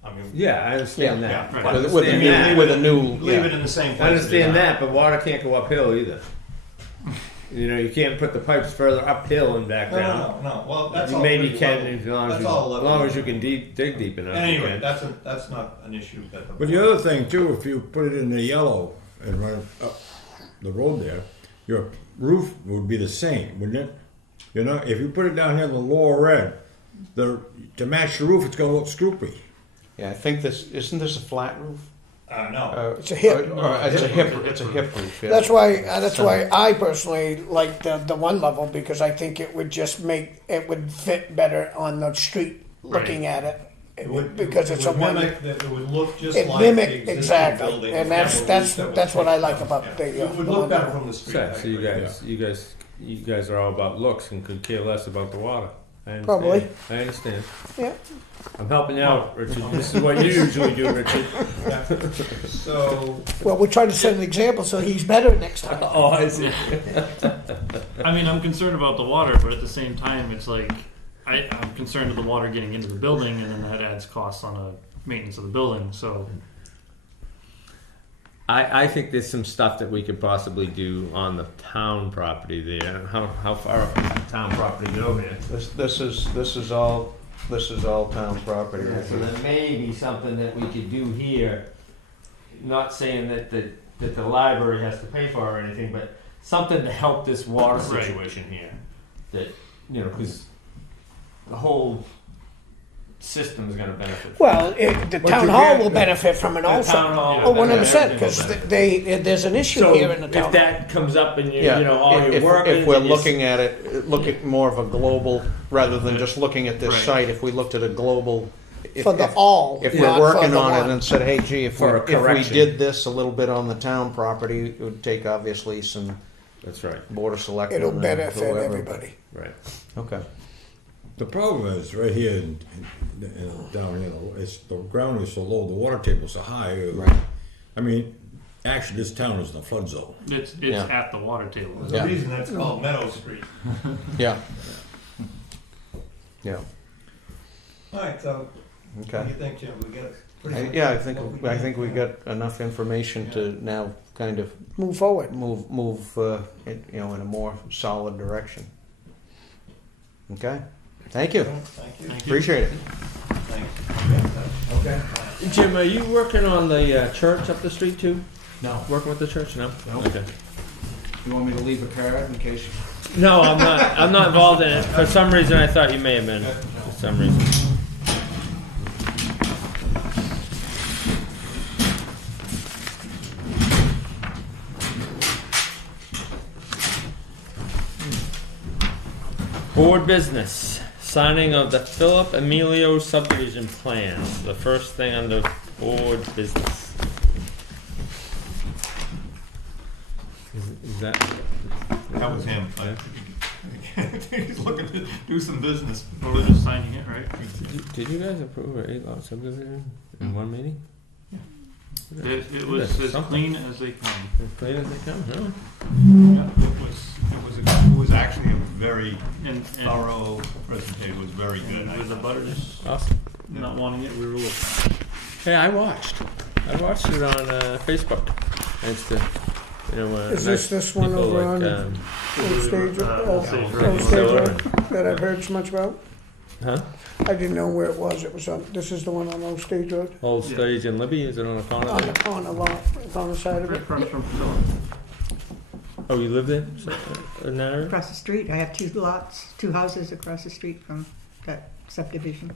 I mean, Yeah, I understand that. yeah, Right. but With a new, with a new. leave it in the same place. I understand that, but water can't go uphill either. You can't put the pipes further uphill and back down. No. Well, that's You all. maybe pretty can level. as long That's as all you, as level. long as you can dig deep enough. you Anyway, can. that's not an issue. But the other thing too, if you put it in the yellow and run it up the road there, your roof would be the same, wouldn't it? If you put it down here in the lower red, to match the roof, it's going to look scoopy. Yeah, I think isn't this a flat roof? No. It's a hip. It's a hip roof, yeah. That's why I personally like the one level, because I think it would just it would fit better on the street looking at it. Because it's a one. It would look just It like mimic the existing exactly, building. and that's what I like about the. It would look better from the street. So you guys are all about looks and could care less about the water. I understand. Probably. I understand. Yeah. I'm helping you out, Richard. This is what you usually do, Richard. So, Well, we're trying to set an example so he's better next time. Oh, I see. I mean, I'm concerned about the water, but at the same time, it's like I'm concerned with the water getting into the building, and then that adds costs on the maintenance of the building. So, I think there's some stuff that we could possibly do on the town property there. How far up does the town property go here? This is all town property. So there may be something that we could do here. Not saying that the library has to pay for or anything, but something to help this water situation here. That because the whole system is going to benefit. Well, the town hall will benefit from it also. Town hall, Oh, 100%, because there's an issue So here in the town. if that comes up and Yeah, your work, if we're looking at it, look at more of a global, rather than just looking at this Right. site, if we looked at a global. For the all, If not we're for working the on it one. and said, hey, gee, if For a we correction. did this a little bit on the town property, it would take obviously some that's right, board of selectmen. It'll and benefit whoever. everybody. right. Okay. The problem is right here down here, the ground is so low, the water table's so high. Right. I mean, actually, this town is in a flood zone. it's Yeah. at the water table. there's Yeah. a reason that's called Meadow Street. Yeah. Yeah. All right, so what do Okay. you think, Jim? We get it? pretty much Yeah, what I think we need. got enough information to now kind of Move forward. move in a more solid direction. Okay. Thank you. Thank you. Thank you. Appreciate it. Thanks. Okay. Jim, are you working on the church up the street too? No. Working with the church? No. No. Okay. You want me to leave a card in case you... No, I'm not. I'm not involved in it. For some reason, I thought you may have been. For some reason. Board business. Signing of the Philip Emilio subdivision plans. The first thing under board business. Is that? That was him. He's looking to do some business. Or we're just signing it, right? Did you guys approve an 8-lot subdivision in one meeting? It was as clean as they come. As clean as they come, really? Yeah, it was actually a very And thorough presentation. It was very good. with the butters Awesome. not wanting it, we were looking. Hey, I watched it on Facebook. Thanks to, Is nice this one people over like, on Old Stage, Old Stage Old Road. Stage Road that I've heard so much about? huh? I didn't know where it was. It was on, this is the one on Old Stage Road? Old Yeah. Stage in Libby, is it on the corner? On there? the corner lot, it's on the side of Right it. across from Philip. Oh, you live there? In that area? Across the street, I have two houses across the street from that subdivision.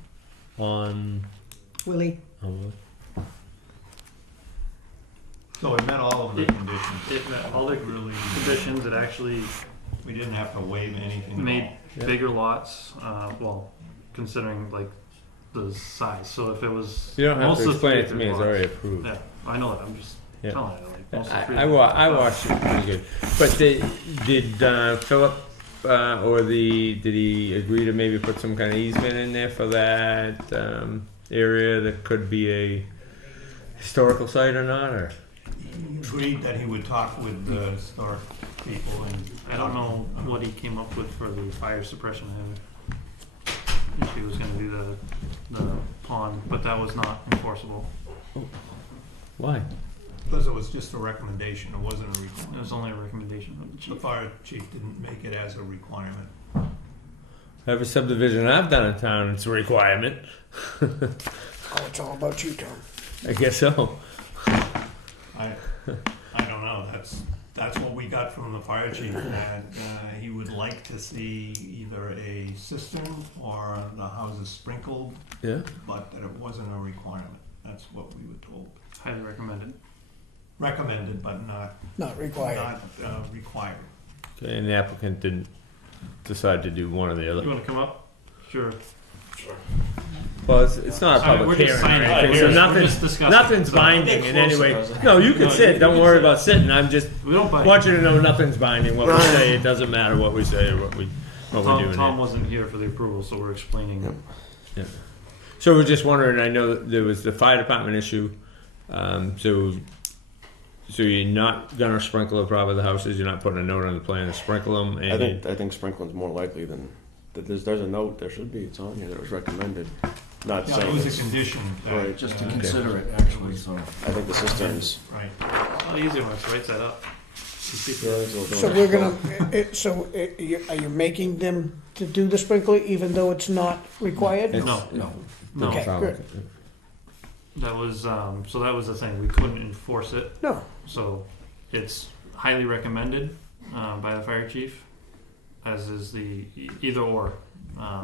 On. Willie, Oh, really? So it met all of the conditions. It met all the conditions. It actually We didn't have to waive anything. at made all. Yeah. bigger lots. Well, considering like the size. So if it was You don't have most to of the explain it to me. 3 It's acre already lots. approved. Yeah, I know that. I'm just Yeah. telling you. Like most of the 3 I acre lots. watched it pretty good. But did Philip did he agree to maybe put some kind of easement in there for that area that could be a historical site or not? Or He agreed that he would talk with the historic people and. I don't know what he came up with for the fire suppression hazard. If he was going to do the pond, but that was not enforceable. why? Because it was just a recommendation, it wasn't a It requirement. was only a recommendation from the The chief. fire chief didn't make it as a requirement. Every subdivision I've done in town, it's a requirement. Oh, it's all about you, Tom. I guess so. I don't know, that's what we got from the fire chief, that he would like to see either a cistern or the houses sprinkled, Yeah. but that it wasn't a requirement. That's what we were told. Highly recommended. Recommended, but not required. required. Okay, and the applicant didn't decide to do one or the You other. want to come up? Sure. Well, it's not a I mean, public we're just hearing or signing anything, it. so We're nothing's, just discussing. nothing's So- binding in any way. No, you can sit, don't worry about sitting, I'm just, We don't bite. want you to know nothing's binding, what we say, it doesn't matter what we say or what we're doing Tom here. wasn't here for the approval, so we're explaining. Yeah. So we're just wondering, I know that there was the fire department issue, so you're not gonna sprinkle the top of the houses, you're not putting a note on the plan to sprinkle them, and I think sprinkling's more likely than there's a note. There should be. It's on here that was recommended. Not Yeah, saying it was it's- a condition. Right, Just to consider it, actually, so. I think the cisterns. Right. Oh, easy one, just write that up. Yeah, there's a little So bit we're of- gonna, are you making them to do the sprinkler even though it's not required? No, no. Okay, good. That was so that was the thing. We couldn't enforce it, No, so it's highly recommended by the fire chief, as is the either or.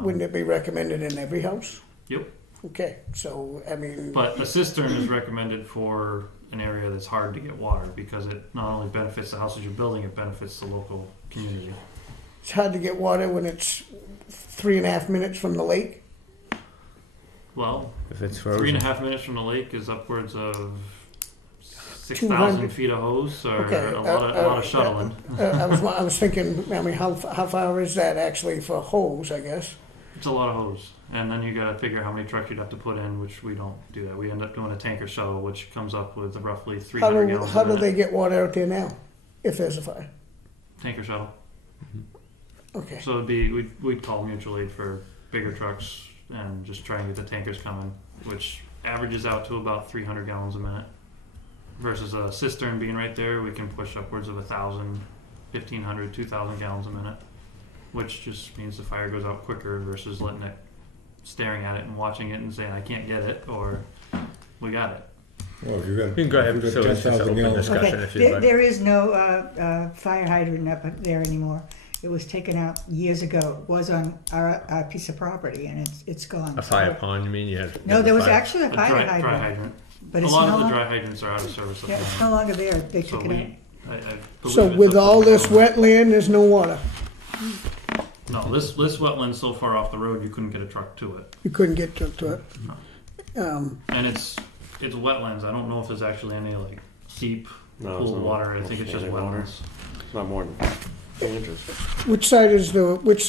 wouldn't it be recommended in every house? Yep. Okay, so, I mean, But a cistern is recommended for an area that's hard to get water because it not only benefits the houses you're building, it benefits the local community. it's hard to get water when it's 3.5 minutes from the lake. Well, if it's 3.5 frozen. minutes from the lake is upwards of 6,000 200 feet of hose, or Okay, a lot of shuttling. I was thinking, I mean, how far is that actually for hose, I guess? It's a lot of hose, and then you got to figure how many trucks you'd have to put in, which we don't do that. We end up doing a tanker shuttle, which comes up with roughly 300 gallons. How a do minute. they get water out there now, if there's a fire? Tanker shuttle? Okay, So we'd call mutual aid for bigger trucks and just try and get the tankers coming, which averages out to about 300 gallons a minute. Versus a cistern being right there, we can push upwards of 1,000, 1,500, 2,000 gallons a minute, which just means the fire goes out quicker versus letting it, staring at it and watching it and saying, I can't get it, or we got it. Well, if you got, You can go ahead, if you so got it's just an 10,000 open gallons, discussion Okay, if you'd like. there is no fire hydrant up there anymore. It was taken out years ago. It was on our piece of property, and it's gone. A fire pond, you mean? You had No, there was fire- actually a A fire dry hydrant, hydrant. but A it's lot no of the longer. dry hydrants are out of service. Yeah, it's no longer there. They So took it out. I believe so it's with up all to- this wetland, there's no water? No, this wetland's so far off the road you couldn't get a truck to it, You couldn't get to it? and it's wetlands. I don't know if there's actually any like seep, No, pool it's not. water. I think it's just Standing water. wetlands. It's not more than 2 inches. Which side is This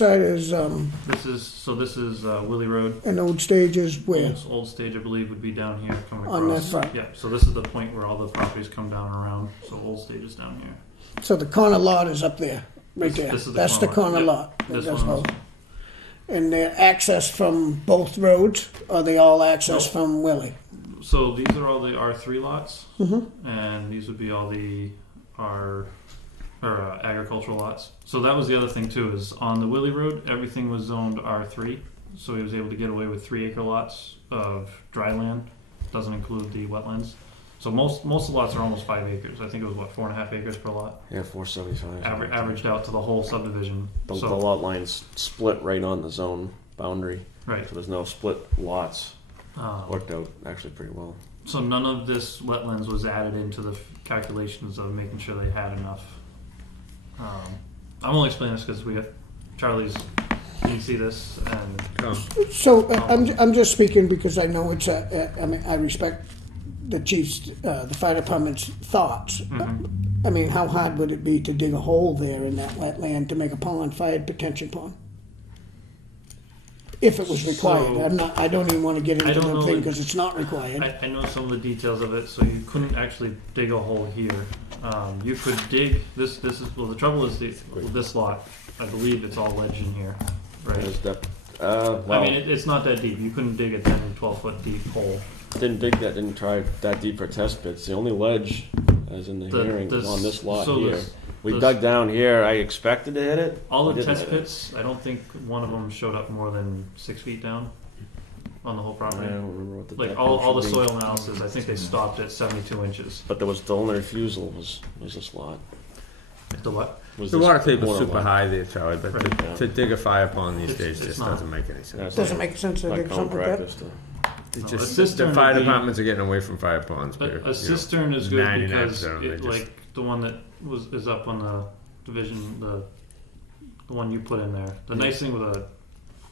is Willie Road. an old stage is where? Old stage, I believe, would be down here coming across. On that front. Yeah. So this is the point where all the properties come down and around. So old stage is down here. So the corner lot is up there, right there. This is the That's the corner corner lot. lot. Yep. This That's one all. is- And they're accessed from both roads, or they all access Nope. from Willie? So these are all the R3 lots, Mm-hmm. and these would be all the agricultural lots. So that was the other thing too, is on the Willie Road, everything was zoned R3. So he was able to get away with 3-acre lots of dry land. Doesn't include the wetlands. So most of the lots are almost 5 acres. I think it was 4.5 acres per lot. Yeah, 475. Averaged out to the whole subdivision. The So lot lines split right on the zone boundary, right. so there's no split lots. Worked out actually pretty well. So none of this wetlands was added into the calculations of making sure they had enough. I'm only explaining this because we got Charlie's. You can see this, and So I'm just speaking because I know it's I mean, I respect the chief's, the fire department's thoughts. I mean, how hard would it be to dig a hole there in that wetland to make a pond, fire detention pond? If it was required. So- I don't even want to get I into don't the know thing if- because it's not required. I know some of the details of it. So you couldn't actually dig a hole here. You could dig this. This is the trouble is with this lot. I believe it's all ledge in here, right? There's that, I mean, it's not that deep. You couldn't dig a 10, 12 foot deep hole. didn't try that deep for test pits. The only ledge, as in the hearing, was on this lot so here. this- We this- dug down here. I expected to hit it. All the Didn't test hit it. pits, I don't think one of them showed up more than 6 feet down on the whole I property. don't remember what the Like depth all the should be. soil analysis, I think they stopped at 72 inches. But there was the only refusal was this lot. The what? Was The this water table's corner super lot. high there, Charlie, but Right. to dig a fire pond these It's- days it's just not. doesn't make any Yeah, sense. it's Doesn't not- make sense to not dig common something like that. practice to It's No, just a cistern the fire would be- departments are getting away from fire ponds. Peter. A cistern is good 99% because of them, they it, just- like the one that is up on the division, the one you put in there. The nice thing with a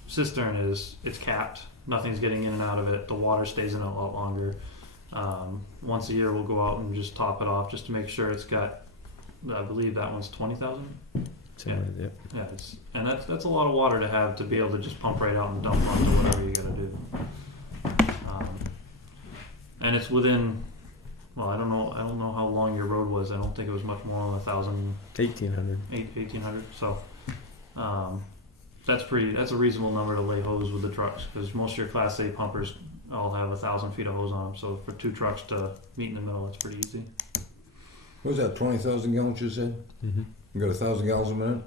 cistern is it's capped. Nothing's getting in and out of it. The water stays in it a lot longer. Once a year, we'll go out and just top it off just to make sure it's got. I believe that one's 20,000. Yep. Yeah, and that's a lot of water to have to be able to just pump right out and dump onto whatever you got to do. And it's within. Well, I don't know how long your road was. I don't think it was much more than 1,000. 1,800. 1,800. So that's a reasonable number to lay hose with the trucks because most of your Class A pumpers all have 1,000 feet of hose on them. So for 2 trucks to meet in the middle, it's pretty easy. What was that, 20,000 gallons you said? Mm-hmm. You got 1,000 gallons a minute?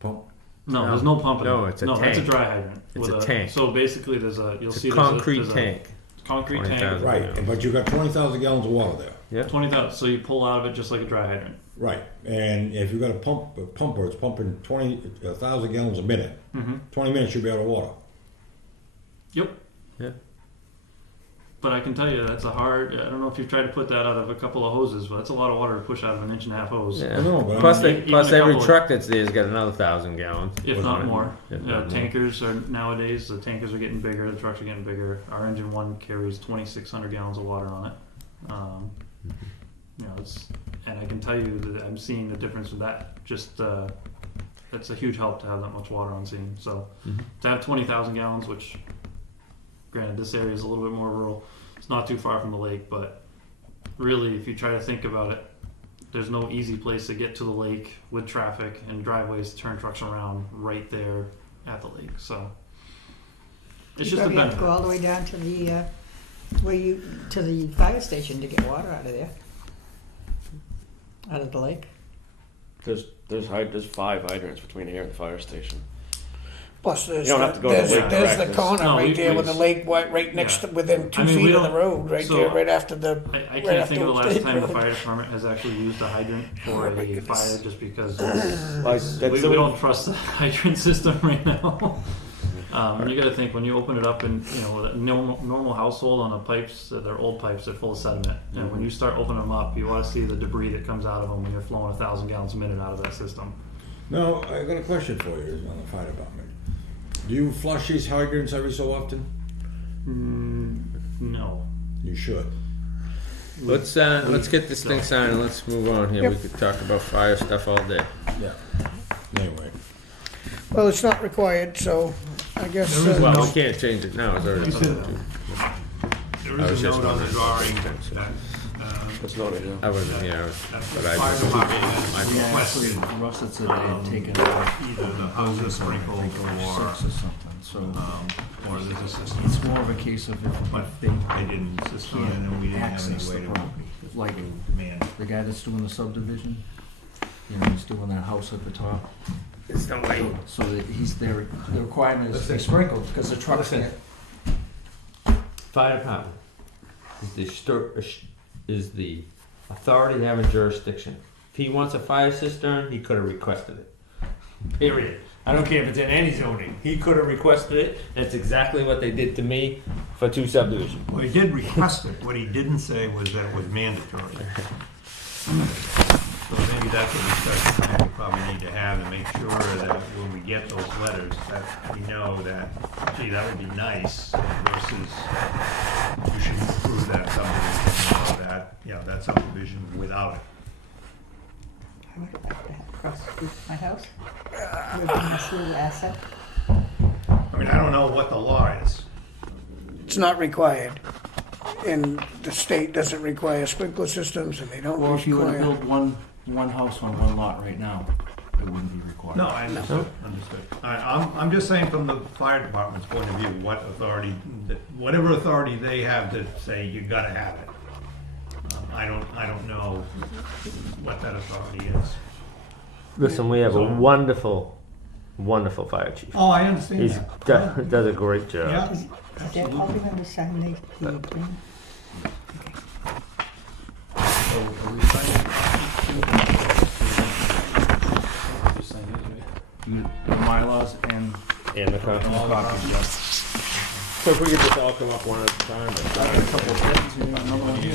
Pump? No, there's no pumping. No, it's a that's tank. a dry hydrant. It's a tank. So basically, you'll It's see a concrete there's tank. Concrete 20,000. tank. Right, but you got 20,000 gallons of water there. Yep. 20,000. So you pull out of it just like a dry hydrant. Right, and if you got a pumper, it's pumping 1,000 gallons a minute. Mm-hmm. 20 minutes you'll be out of water. Yep. Yeah. But I can tell you that's a hard. I don't know if you've tried to put that out of a couple of hoses, but that's a lot of water to push out of an 1.5-inch hose. Yeah. I know, but Plus, even plus a every couple of- truck that's there has got another 1,000 gallons. If on not it. more. If Yeah, not more. tankers are nowadays. The tankers are getting bigger. The trucks are getting bigger. Our engine one carries 2,600 gallons of water on it. And I can tell you that I'm seeing the difference with that. Just that's a huge help to have that much water on scene. So to have 20,000 gallons, which granted this area is a little bit more rural, it's not too far from the lake, but really if you try to think about it, there's no easy place to get to the lake with traffic and driveways to turn trucks around right there at the lake. So it's just a You have to benefit. go all the way down to the to the fire station to get water out of there, out of the lake. There's 5 hydrants between here and the fire station. Plus, there's You don't have to go to the lake there's the direct. corner No, right there with the lake right next to, within 2 I mean, we feet of the don't- road, right so there, right after the. I right can't after think of the last State time the Road. fire department has actually used a hydrant for Oh, my a goodness. fire just because Like, we don't trust the hydrant system right now. You got to think when you open it up and with a normal household on the pipes, they're old pipes, they're full of sediment, and when you start opening them up, you want to see the debris that comes out of them when you're flowing 1,000 gallons a minute out of that system. Now, I got a question for you on the fire department. Do you flush these hydrants every so often? No. You should. Let's get this thing signed and let's move on here. Yep. We could talk about fire stuff all day. Yeah. Anyway. Well, it's not required, so I guess. There is Well, no- we can't change it now. It's already You said done. There I was is a just note on the wondering. drawing that It's not here. I wasn't here, that but the I fire just. department I- has Yeah, requested actually, Russ had said they had taken out either the hoses sprinkled like over 6 or something, so or there's a system. it's more of a case of But if they I didn't insist on it, and we didn't have any access the way to property. Like manage. the guy that's doing the subdivision, he's doing that house at the top. It's no way. So that the requirement is they sprinkle because the trucks Listen. get. Fire department is the authority having jurisdiction. If he wants a fire cistern, he could have requested it. Period. I don't care if it's in any zoning. He could have requested it. That's exactly what they did to me for 2 subdivisions. Well, he did request it. What he didn't say was that it was mandatory. So maybe that's what we probably need to have and make sure that when we get those letters that we know that, gee, that would be nice versus you should approve that subdivision or that subdivision without it. I would like to have across the street from my house. Would be a nice little asset. I mean, I don't know what the law is. It's not required. And the state doesn't require sprinkler systems, and they don't Or if you were to require. build one house on one lot right now, it wouldn't be required. No, I understood. I'm just saying from the fire department's point of view, whatever authority they have to say you gotta have it. I don't know what that authority is. Listen, we have a wonderful, wonderful fire chief. Oh, I understand He that. does a great job. Yeah. Is that all you're going to sign the thing? The Mylars and And the con- copies, yes. So if we could just all come up one at a time. I got a couple of things, you want another one here?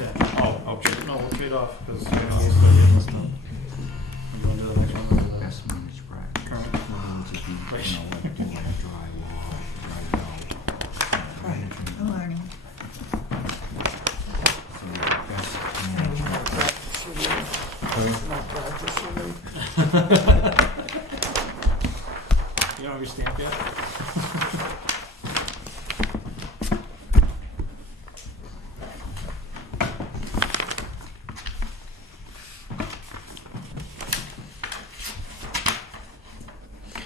Yeah. I'll trade. No, we'll trade off because we're still getting this done. You want to do the next one? Or the Best money spread. current? I'm learning. You don't have your stamp yet?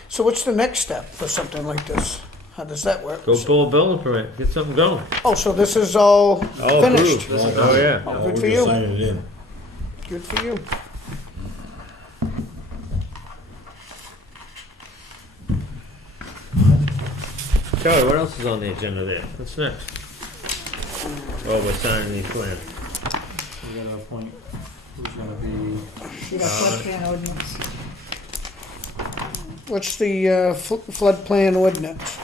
So what's the next step for something like this? How does that work? Go pull a building permit, get something going. Oh, so this is all All finished? approved. Oh, yeah. Oh, We're good for just you. signing it in. Good for you. Charlie, what else is on the agenda there? What's next? Oh, we're signing these plans. We gotta appoint who's gonna be. You got floodplain ordinance. What's the floodplain ordinance?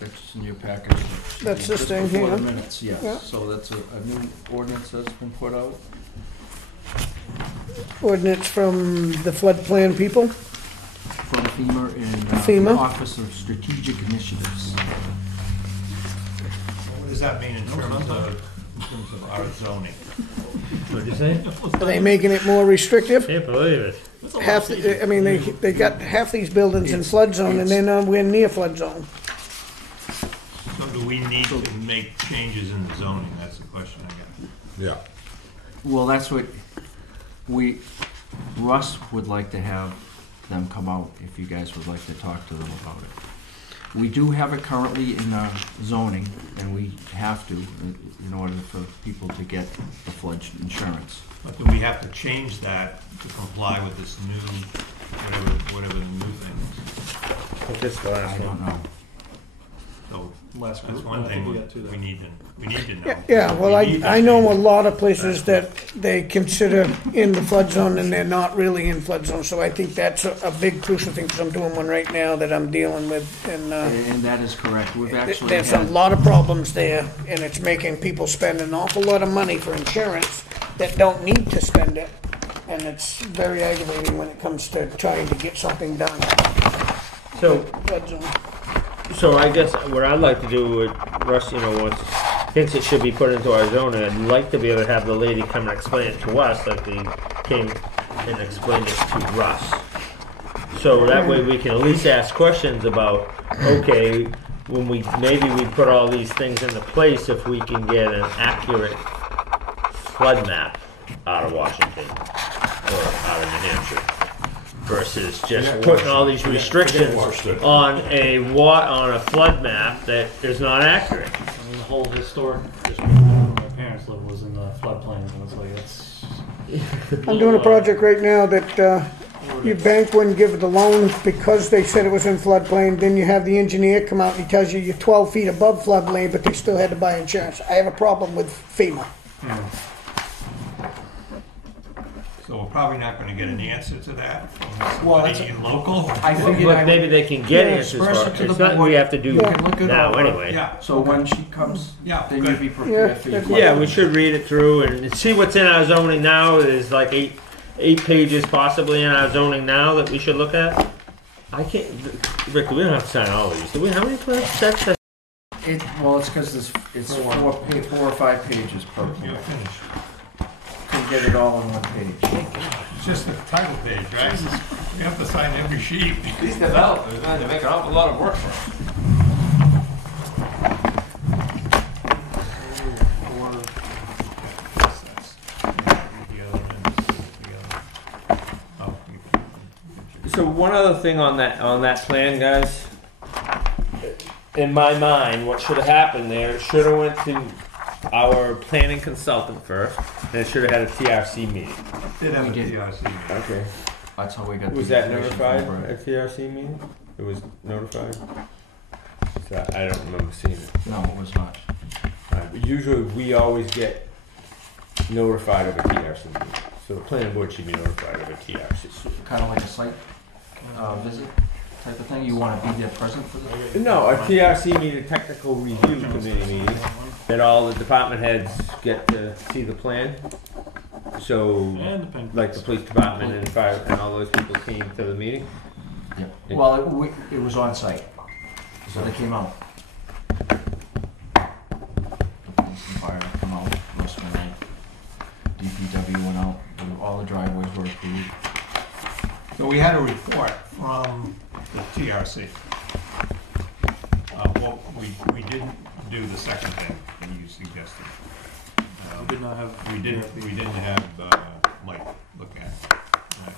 It's in your package. That's this Just thing before here. the minutes, yes. Yeah. So that's a new ordinance that's been put out. Ordinance from the floodplain people? From FEMA and FEMA? the Office of Strategic Initiatives. What does that mean in terms of our zoning? What'd you say? Are they making it more restrictive? Can't believe it. Half, I mean, they got half these buildings in flood zone and they're nowhere near flood zone. So do we need to make changes in the zoning? That's the question I got. Yeah. Well, that's what Russ would like to have them come out, if you guys would like to talk to them about it. We do have it currently in our zoning, and we have to, in order for people to get the flood insurance. But do we have to change that to comply with this new, whatever the new thing is? This the I last don't one. know. So Last that's group. one I think thing we got two there. we need to know. Yeah, well, We need to I know a change it. lot of places that they consider in the flood zone and they're not really in flood zone, so I think that's a big crucial thing, because I'm doing one right now that I'm dealing with, and, And that is correct. We've actually there's a had, lot of problems there, and it's making people spend an awful lot of money for insurance that don't need to spend it, and it's very aggravating when it comes to trying to get something done. So, Flood zone. so I guess what I'd like to do with Russ, thinks it should be put into our zone, and I'd like to be able to have the lady come and explain it to us, like they came and explained it to Russ. So that way we can at least ask questions about, okay, when maybe we put all these things into place, if we can get an accurate flood map out of Washington or out of New Hampshire, versus just putting all these restrictions on a flood map that is not accurate. I mean, the whole historic district where my parents lived was in the floodplains, and it's like, it's. I'm doing a project right now that, your bank wouldn't give the loan because they said it was in floodplain, then you have the engineer come out and he tells you you're 12 feet above floodplain, but they still had to buy insurance. I have a problem with FEMA. So we're probably not gonna get an answer to that from Well, somebody in local. I figured But I maybe would, they can get Yeah, answers express for it to it's the not board. we have to do You can look it now over. anyway. Yeah, so when she comes, yeah, then you'll good. be prepared for your Yeah, question. Yeah, we should read it through and see what's in our zoning now. There's like eight pages possibly in our zoning now that we should look at. I can't, Rick, we don't have to sign all of these. Do we? How many sets? Well, it's because it's 4 or 5 pages per. You're finished. Can get it all on one page. It's just the title page, right? You have to sign every sheet. These developers, man, they make an awful lot of work for us. So one other thing on that plan, guys. In my mind, what should have happened there, it should have went to our planning consultant first, and it should have had a TRC meeting. Did have a We did. TRC meeting. Okay. That's how we got. Was the that information notified from Brett. at TRC meeting? It was notified? I don't remember seeing it. No, it was not. Usually we always get notified of a TRC meeting. So the planning board should be notified of a TRC. Kind of like a site visit. type of thing? You want to be there present for the? No, a TRC meeting, technical review committee meeting, that all the department heads get to see the plan. So, And the pen like the police department and fire and all those people came to the meeting. Yeah. Well, it was on site, so they came out. The police and fire come out, most of the night. DPW went out, all the driveways were approved. So we had a report from the TRC. Well, we didn't do the second thing that you suggested. We did not have. We didn't have Mike look at it.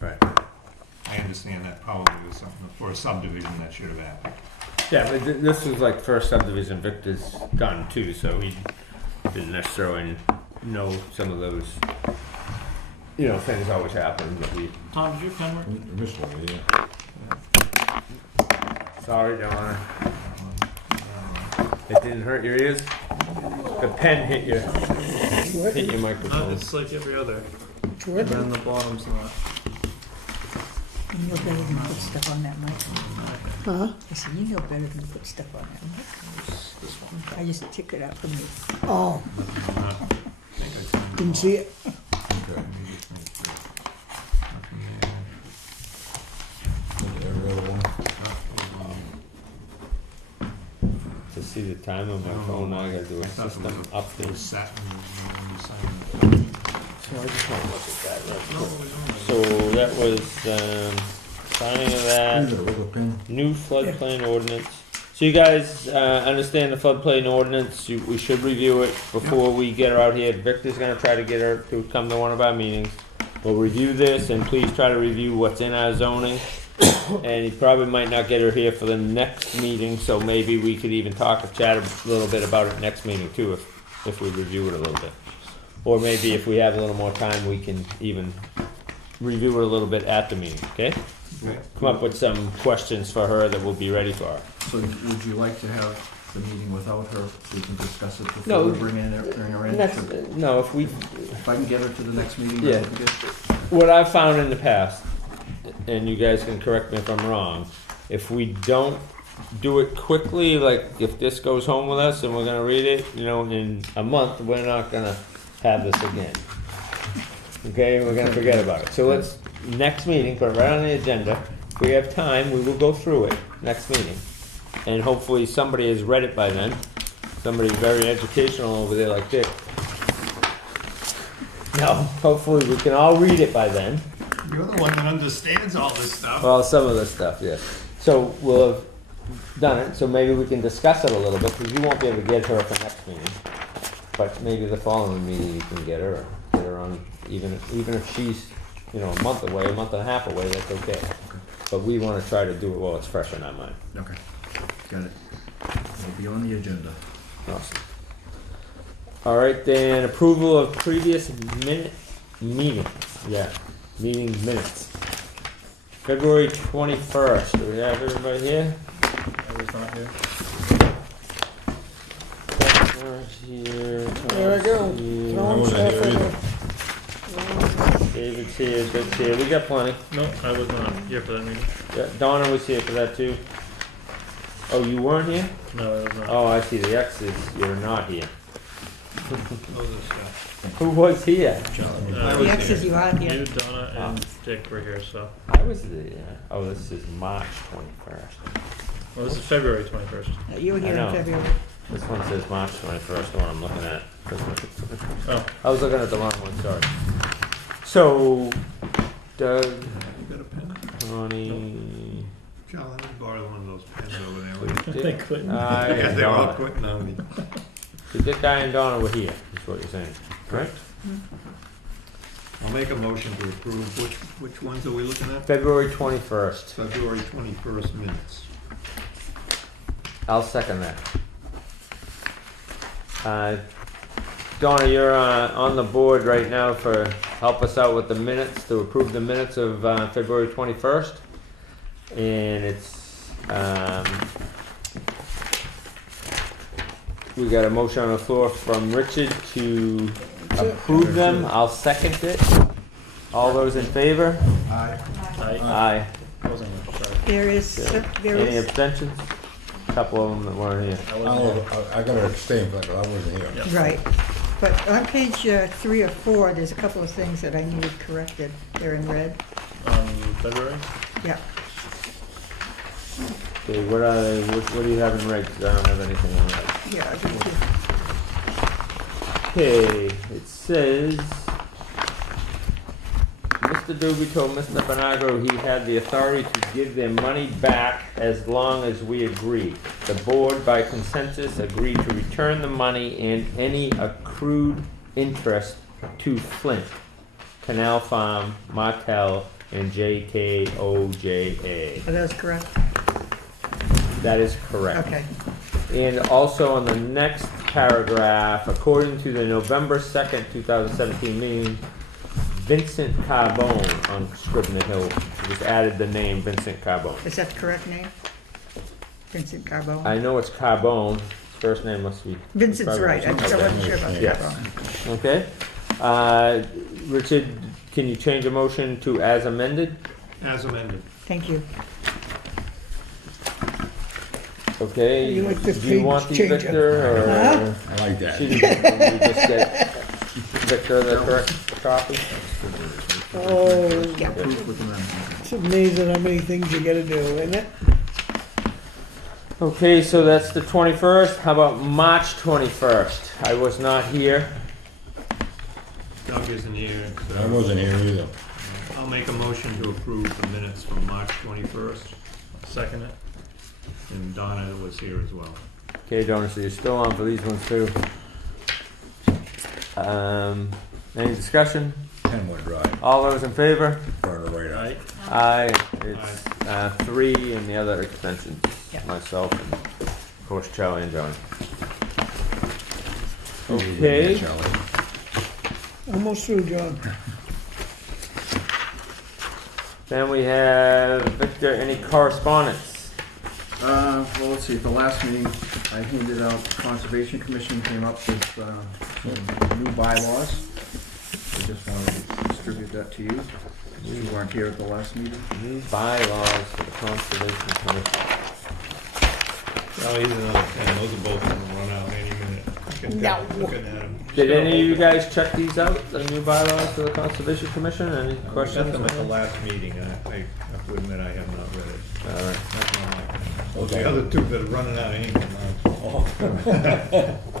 Right. I understand that probably was something for a subdivision that should have happened. Yeah, but this was like first subdivision Victor's done too, so he didn't necessarily know some of those, things always happen, but we... Tom, did you pen work? This one, yeah. Sorry, Donna. It didn't hurt your ears? The pen hit your microphone. It's like every other. It's And working. then the bottom's not. You know better than to put stuff on that mic. Huh? I said, you know better than to put stuff on that mic. This one. I just took it out from you. Oh, didn't see it. To see the time on my phone, now I gotta do a system update. So I just wanna look at that real quick. So that was, signing of that. New floodplain ordinance. So you guys understand the floodplain ordinance. We should review it before we get her out here. Victor's gonna try to get her to come to one of our meetings. We'll review this, and please try to review what's in our zoning. And he probably might not get her here for the next meeting, so maybe we could even chat a little bit about it next meeting too, if we review it a little bit. Or maybe if we have a little more time, we can even review it a little bit at the meeting, okay? Come up with some questions for her that we'll be ready for her. So would you like to have the meeting without her, so we can discuss it No. before we bring her in? No, if If I can get her to the next meeting, Yeah. that would be good. what I've found in the past, and you guys can correct me if I'm wrong, if we don't do it quickly, like if this goes home with us and we're gonna read it, in a month, we're not gonna have this again. Okay, we're gonna forget about it. So let's, next meeting, put it right on the agenda. If we have time, we will go through it next meeting. And hopefully somebody has read it by then. Somebody very educational over there like Dick. No, hopefully we can all read it by then. You're the one that understands all this stuff. Well, some of the stuff, yes. So we'll have done it, so maybe we can discuss it a little bit, because you won't be able to get her at the next meeting. But maybe the following meeting you can get her on, even if she's, a month away, a month and a half away, that's okay. But we want to try to do it while it's fresh in our mind. Okay, got it. It'll be on the agenda. Awesome. All right, then approval of previous meetings. Yeah, meeting minutes. February 21st. Do we have everybody here? I was not here. Here. There I go. Here. Throwing stuff in there. David's here, Dick's here. We got plenty. No, I was not here for that meeting. Yeah, Donna was here for that too. Oh, you weren't here? No, I was not. Oh, I see. The X is you're not here. Those are stuff. Who was here? The X's you are here. You, Donna, and Dick were here, so. I was there. Oh, this is March 21st. Well, this is February 21st. You were here I know. in February. This one says March 21st, the one I'm looking at. Oh. I was looking at the wrong one, sorry. So, Doug, You got a pen? Ronnie, Charlie, let me borrow one of those pens over there. Dick, They couldn't. I, Yeah, and they're all Donna. quitting on me. So Dick, I, and Donna were here, is what you're saying, correct? I'll make a motion to approve. Which ones are we looking at? February 21st. February 21st minutes. I'll second that. Donna, you're on the board right now for help us out with the minutes, to approve the minutes of February 21st. And it's, we got a motion on the floor from Richard to approve them. I'll second it. All those in favor? I Aye. wasn't here, sorry. There is, there Any is, abstentions? Couple of them that weren't here. I gotta abstain for that, 'cause I wasn't here. right. But on page 3 or 4, there's a couple of things that I needed corrected. They're in red. February? Yeah. Okay, what are they, what do you have in red? 'Cause I don't have anything in red. Yeah, I do too. Okay, it says, Mr. Doobie told Mr. Banago he had the authority to give their money back as long as we agreed. The board, by consensus, agreed to return the money and any accrued interest to Flint, Canal Farm, Martell, and JKOJA. Are those correct? That is correct. Okay. And also on the next paragraph, according to the November 2nd, 2017 meeting, Vincent Carbone on Scribner Hill, just added the name Vincent Carbone. Is that the correct name? Vincent Carbone? I know it's Carbone, first name must be. Vincent's Carbone. right, I just wasn't sure about Yes. Carbone. Okay. Richard, can you change a motion to as amended? As amended. Thank you. Okay. You like this Do you page want these, changer? Victor, or? Huh? I like that. Should we just get Victor the correct copy? Oh, Yeah. it's amazing how many things you gotta do, isn't it? Okay, so that's the 21st. How about March 21st? I was not here. Doug isn't here, I so wasn't here either. I'll make a motion to approve the minutes from March 21st. Second it. And Donna was here as well. Okay, Donna, so you're still on for these ones too. Any discussion? Kenwood Drive, All those in favor? burn the right eye. Aye. It's 3 and the other extensions. Yeah. Myself and of course Charlie and Johnny. Okay. Charlie. Almost through, John. Then we have Victor, any correspondence? Well, let's see, at the last meeting, I handed out, Conservation Commission came up with some new bylaws. I just wanted to distribute that to you. You weren't here at the last meeting. New bylaws for the Conservation Commission. Oh, he's another 10. Those are both gonna run out any minute. Looking at them. Did any of you guys check these out, the new bylaws for the Conservation Commission? Any We questions? got them at the last meeting. I have to admit I have not read it. All right. That's not like that. Okay. The other two that are running out of ink.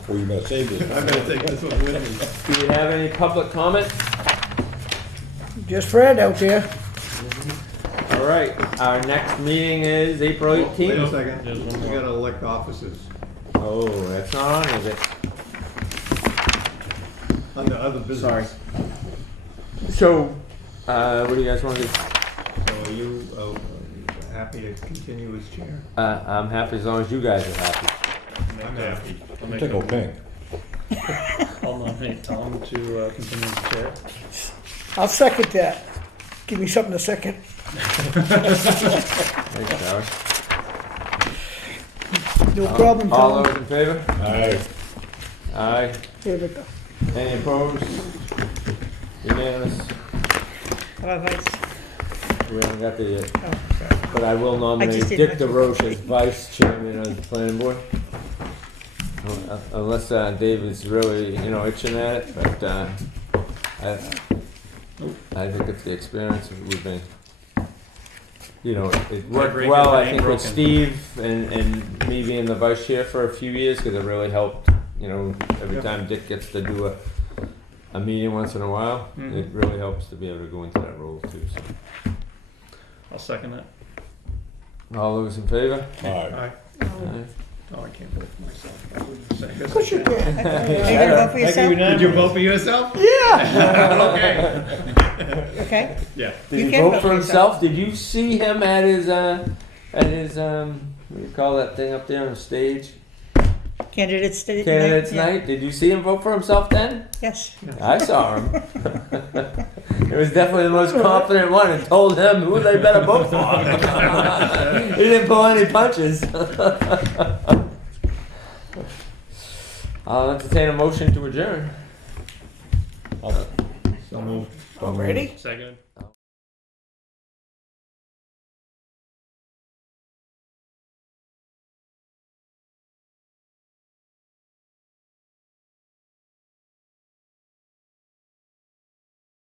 Well, you better save this. I better take this one with me. Do we have any public comment? Just Fred out there. All right, our next meeting is April Wait a 18th. second. We gotta elect officers. Oh, that's not on, is it? Under other business. Sorry. So, what do you guys want to do? So are you happy to continue as chair? I'm happy as long as you guys are happy. I'm happy. Tickle pink. I'll nominate Tom to continue as chair. I'll second that. Give me something to second. Thanks, Howard. No problem, All Tom. those in favor? Aye. Aye. Here we go. Any opposed? Unanimous? How about vice? We haven't got there yet. Oh, sorry. But I will nominate just Dick didn't- DeRoche as vice chairman of the planning board. Unless David's really, itching at it, but I think it's the experience we've been, it worked break well, it, but I ain't think, with broken. Steve and me being the vice chair for a few years, because it really helped, every time Dick gets to do a meeting once in a while, it really helps to be able to go into that role too, so. I'll second it. All those in favor? Aye. Aye. Aye. Oh, I can't vote for myself. I wouldn't say. Of course you can. Are you gonna vote for yourself? Did you vote for yourself? Okay. Okay. Yeah. Did You he can vote vote for for himself? Did you see him at his what do you call that thing up there on the stage? Candidates night? Candidates Yeah. night? Did you see him vote for himself then? Yes. I saw him. It was definitely the most confident one and told him who they better vote for. He didn't pull any punches. I'll entertain a motion to adjourn. So moved. Already? Second.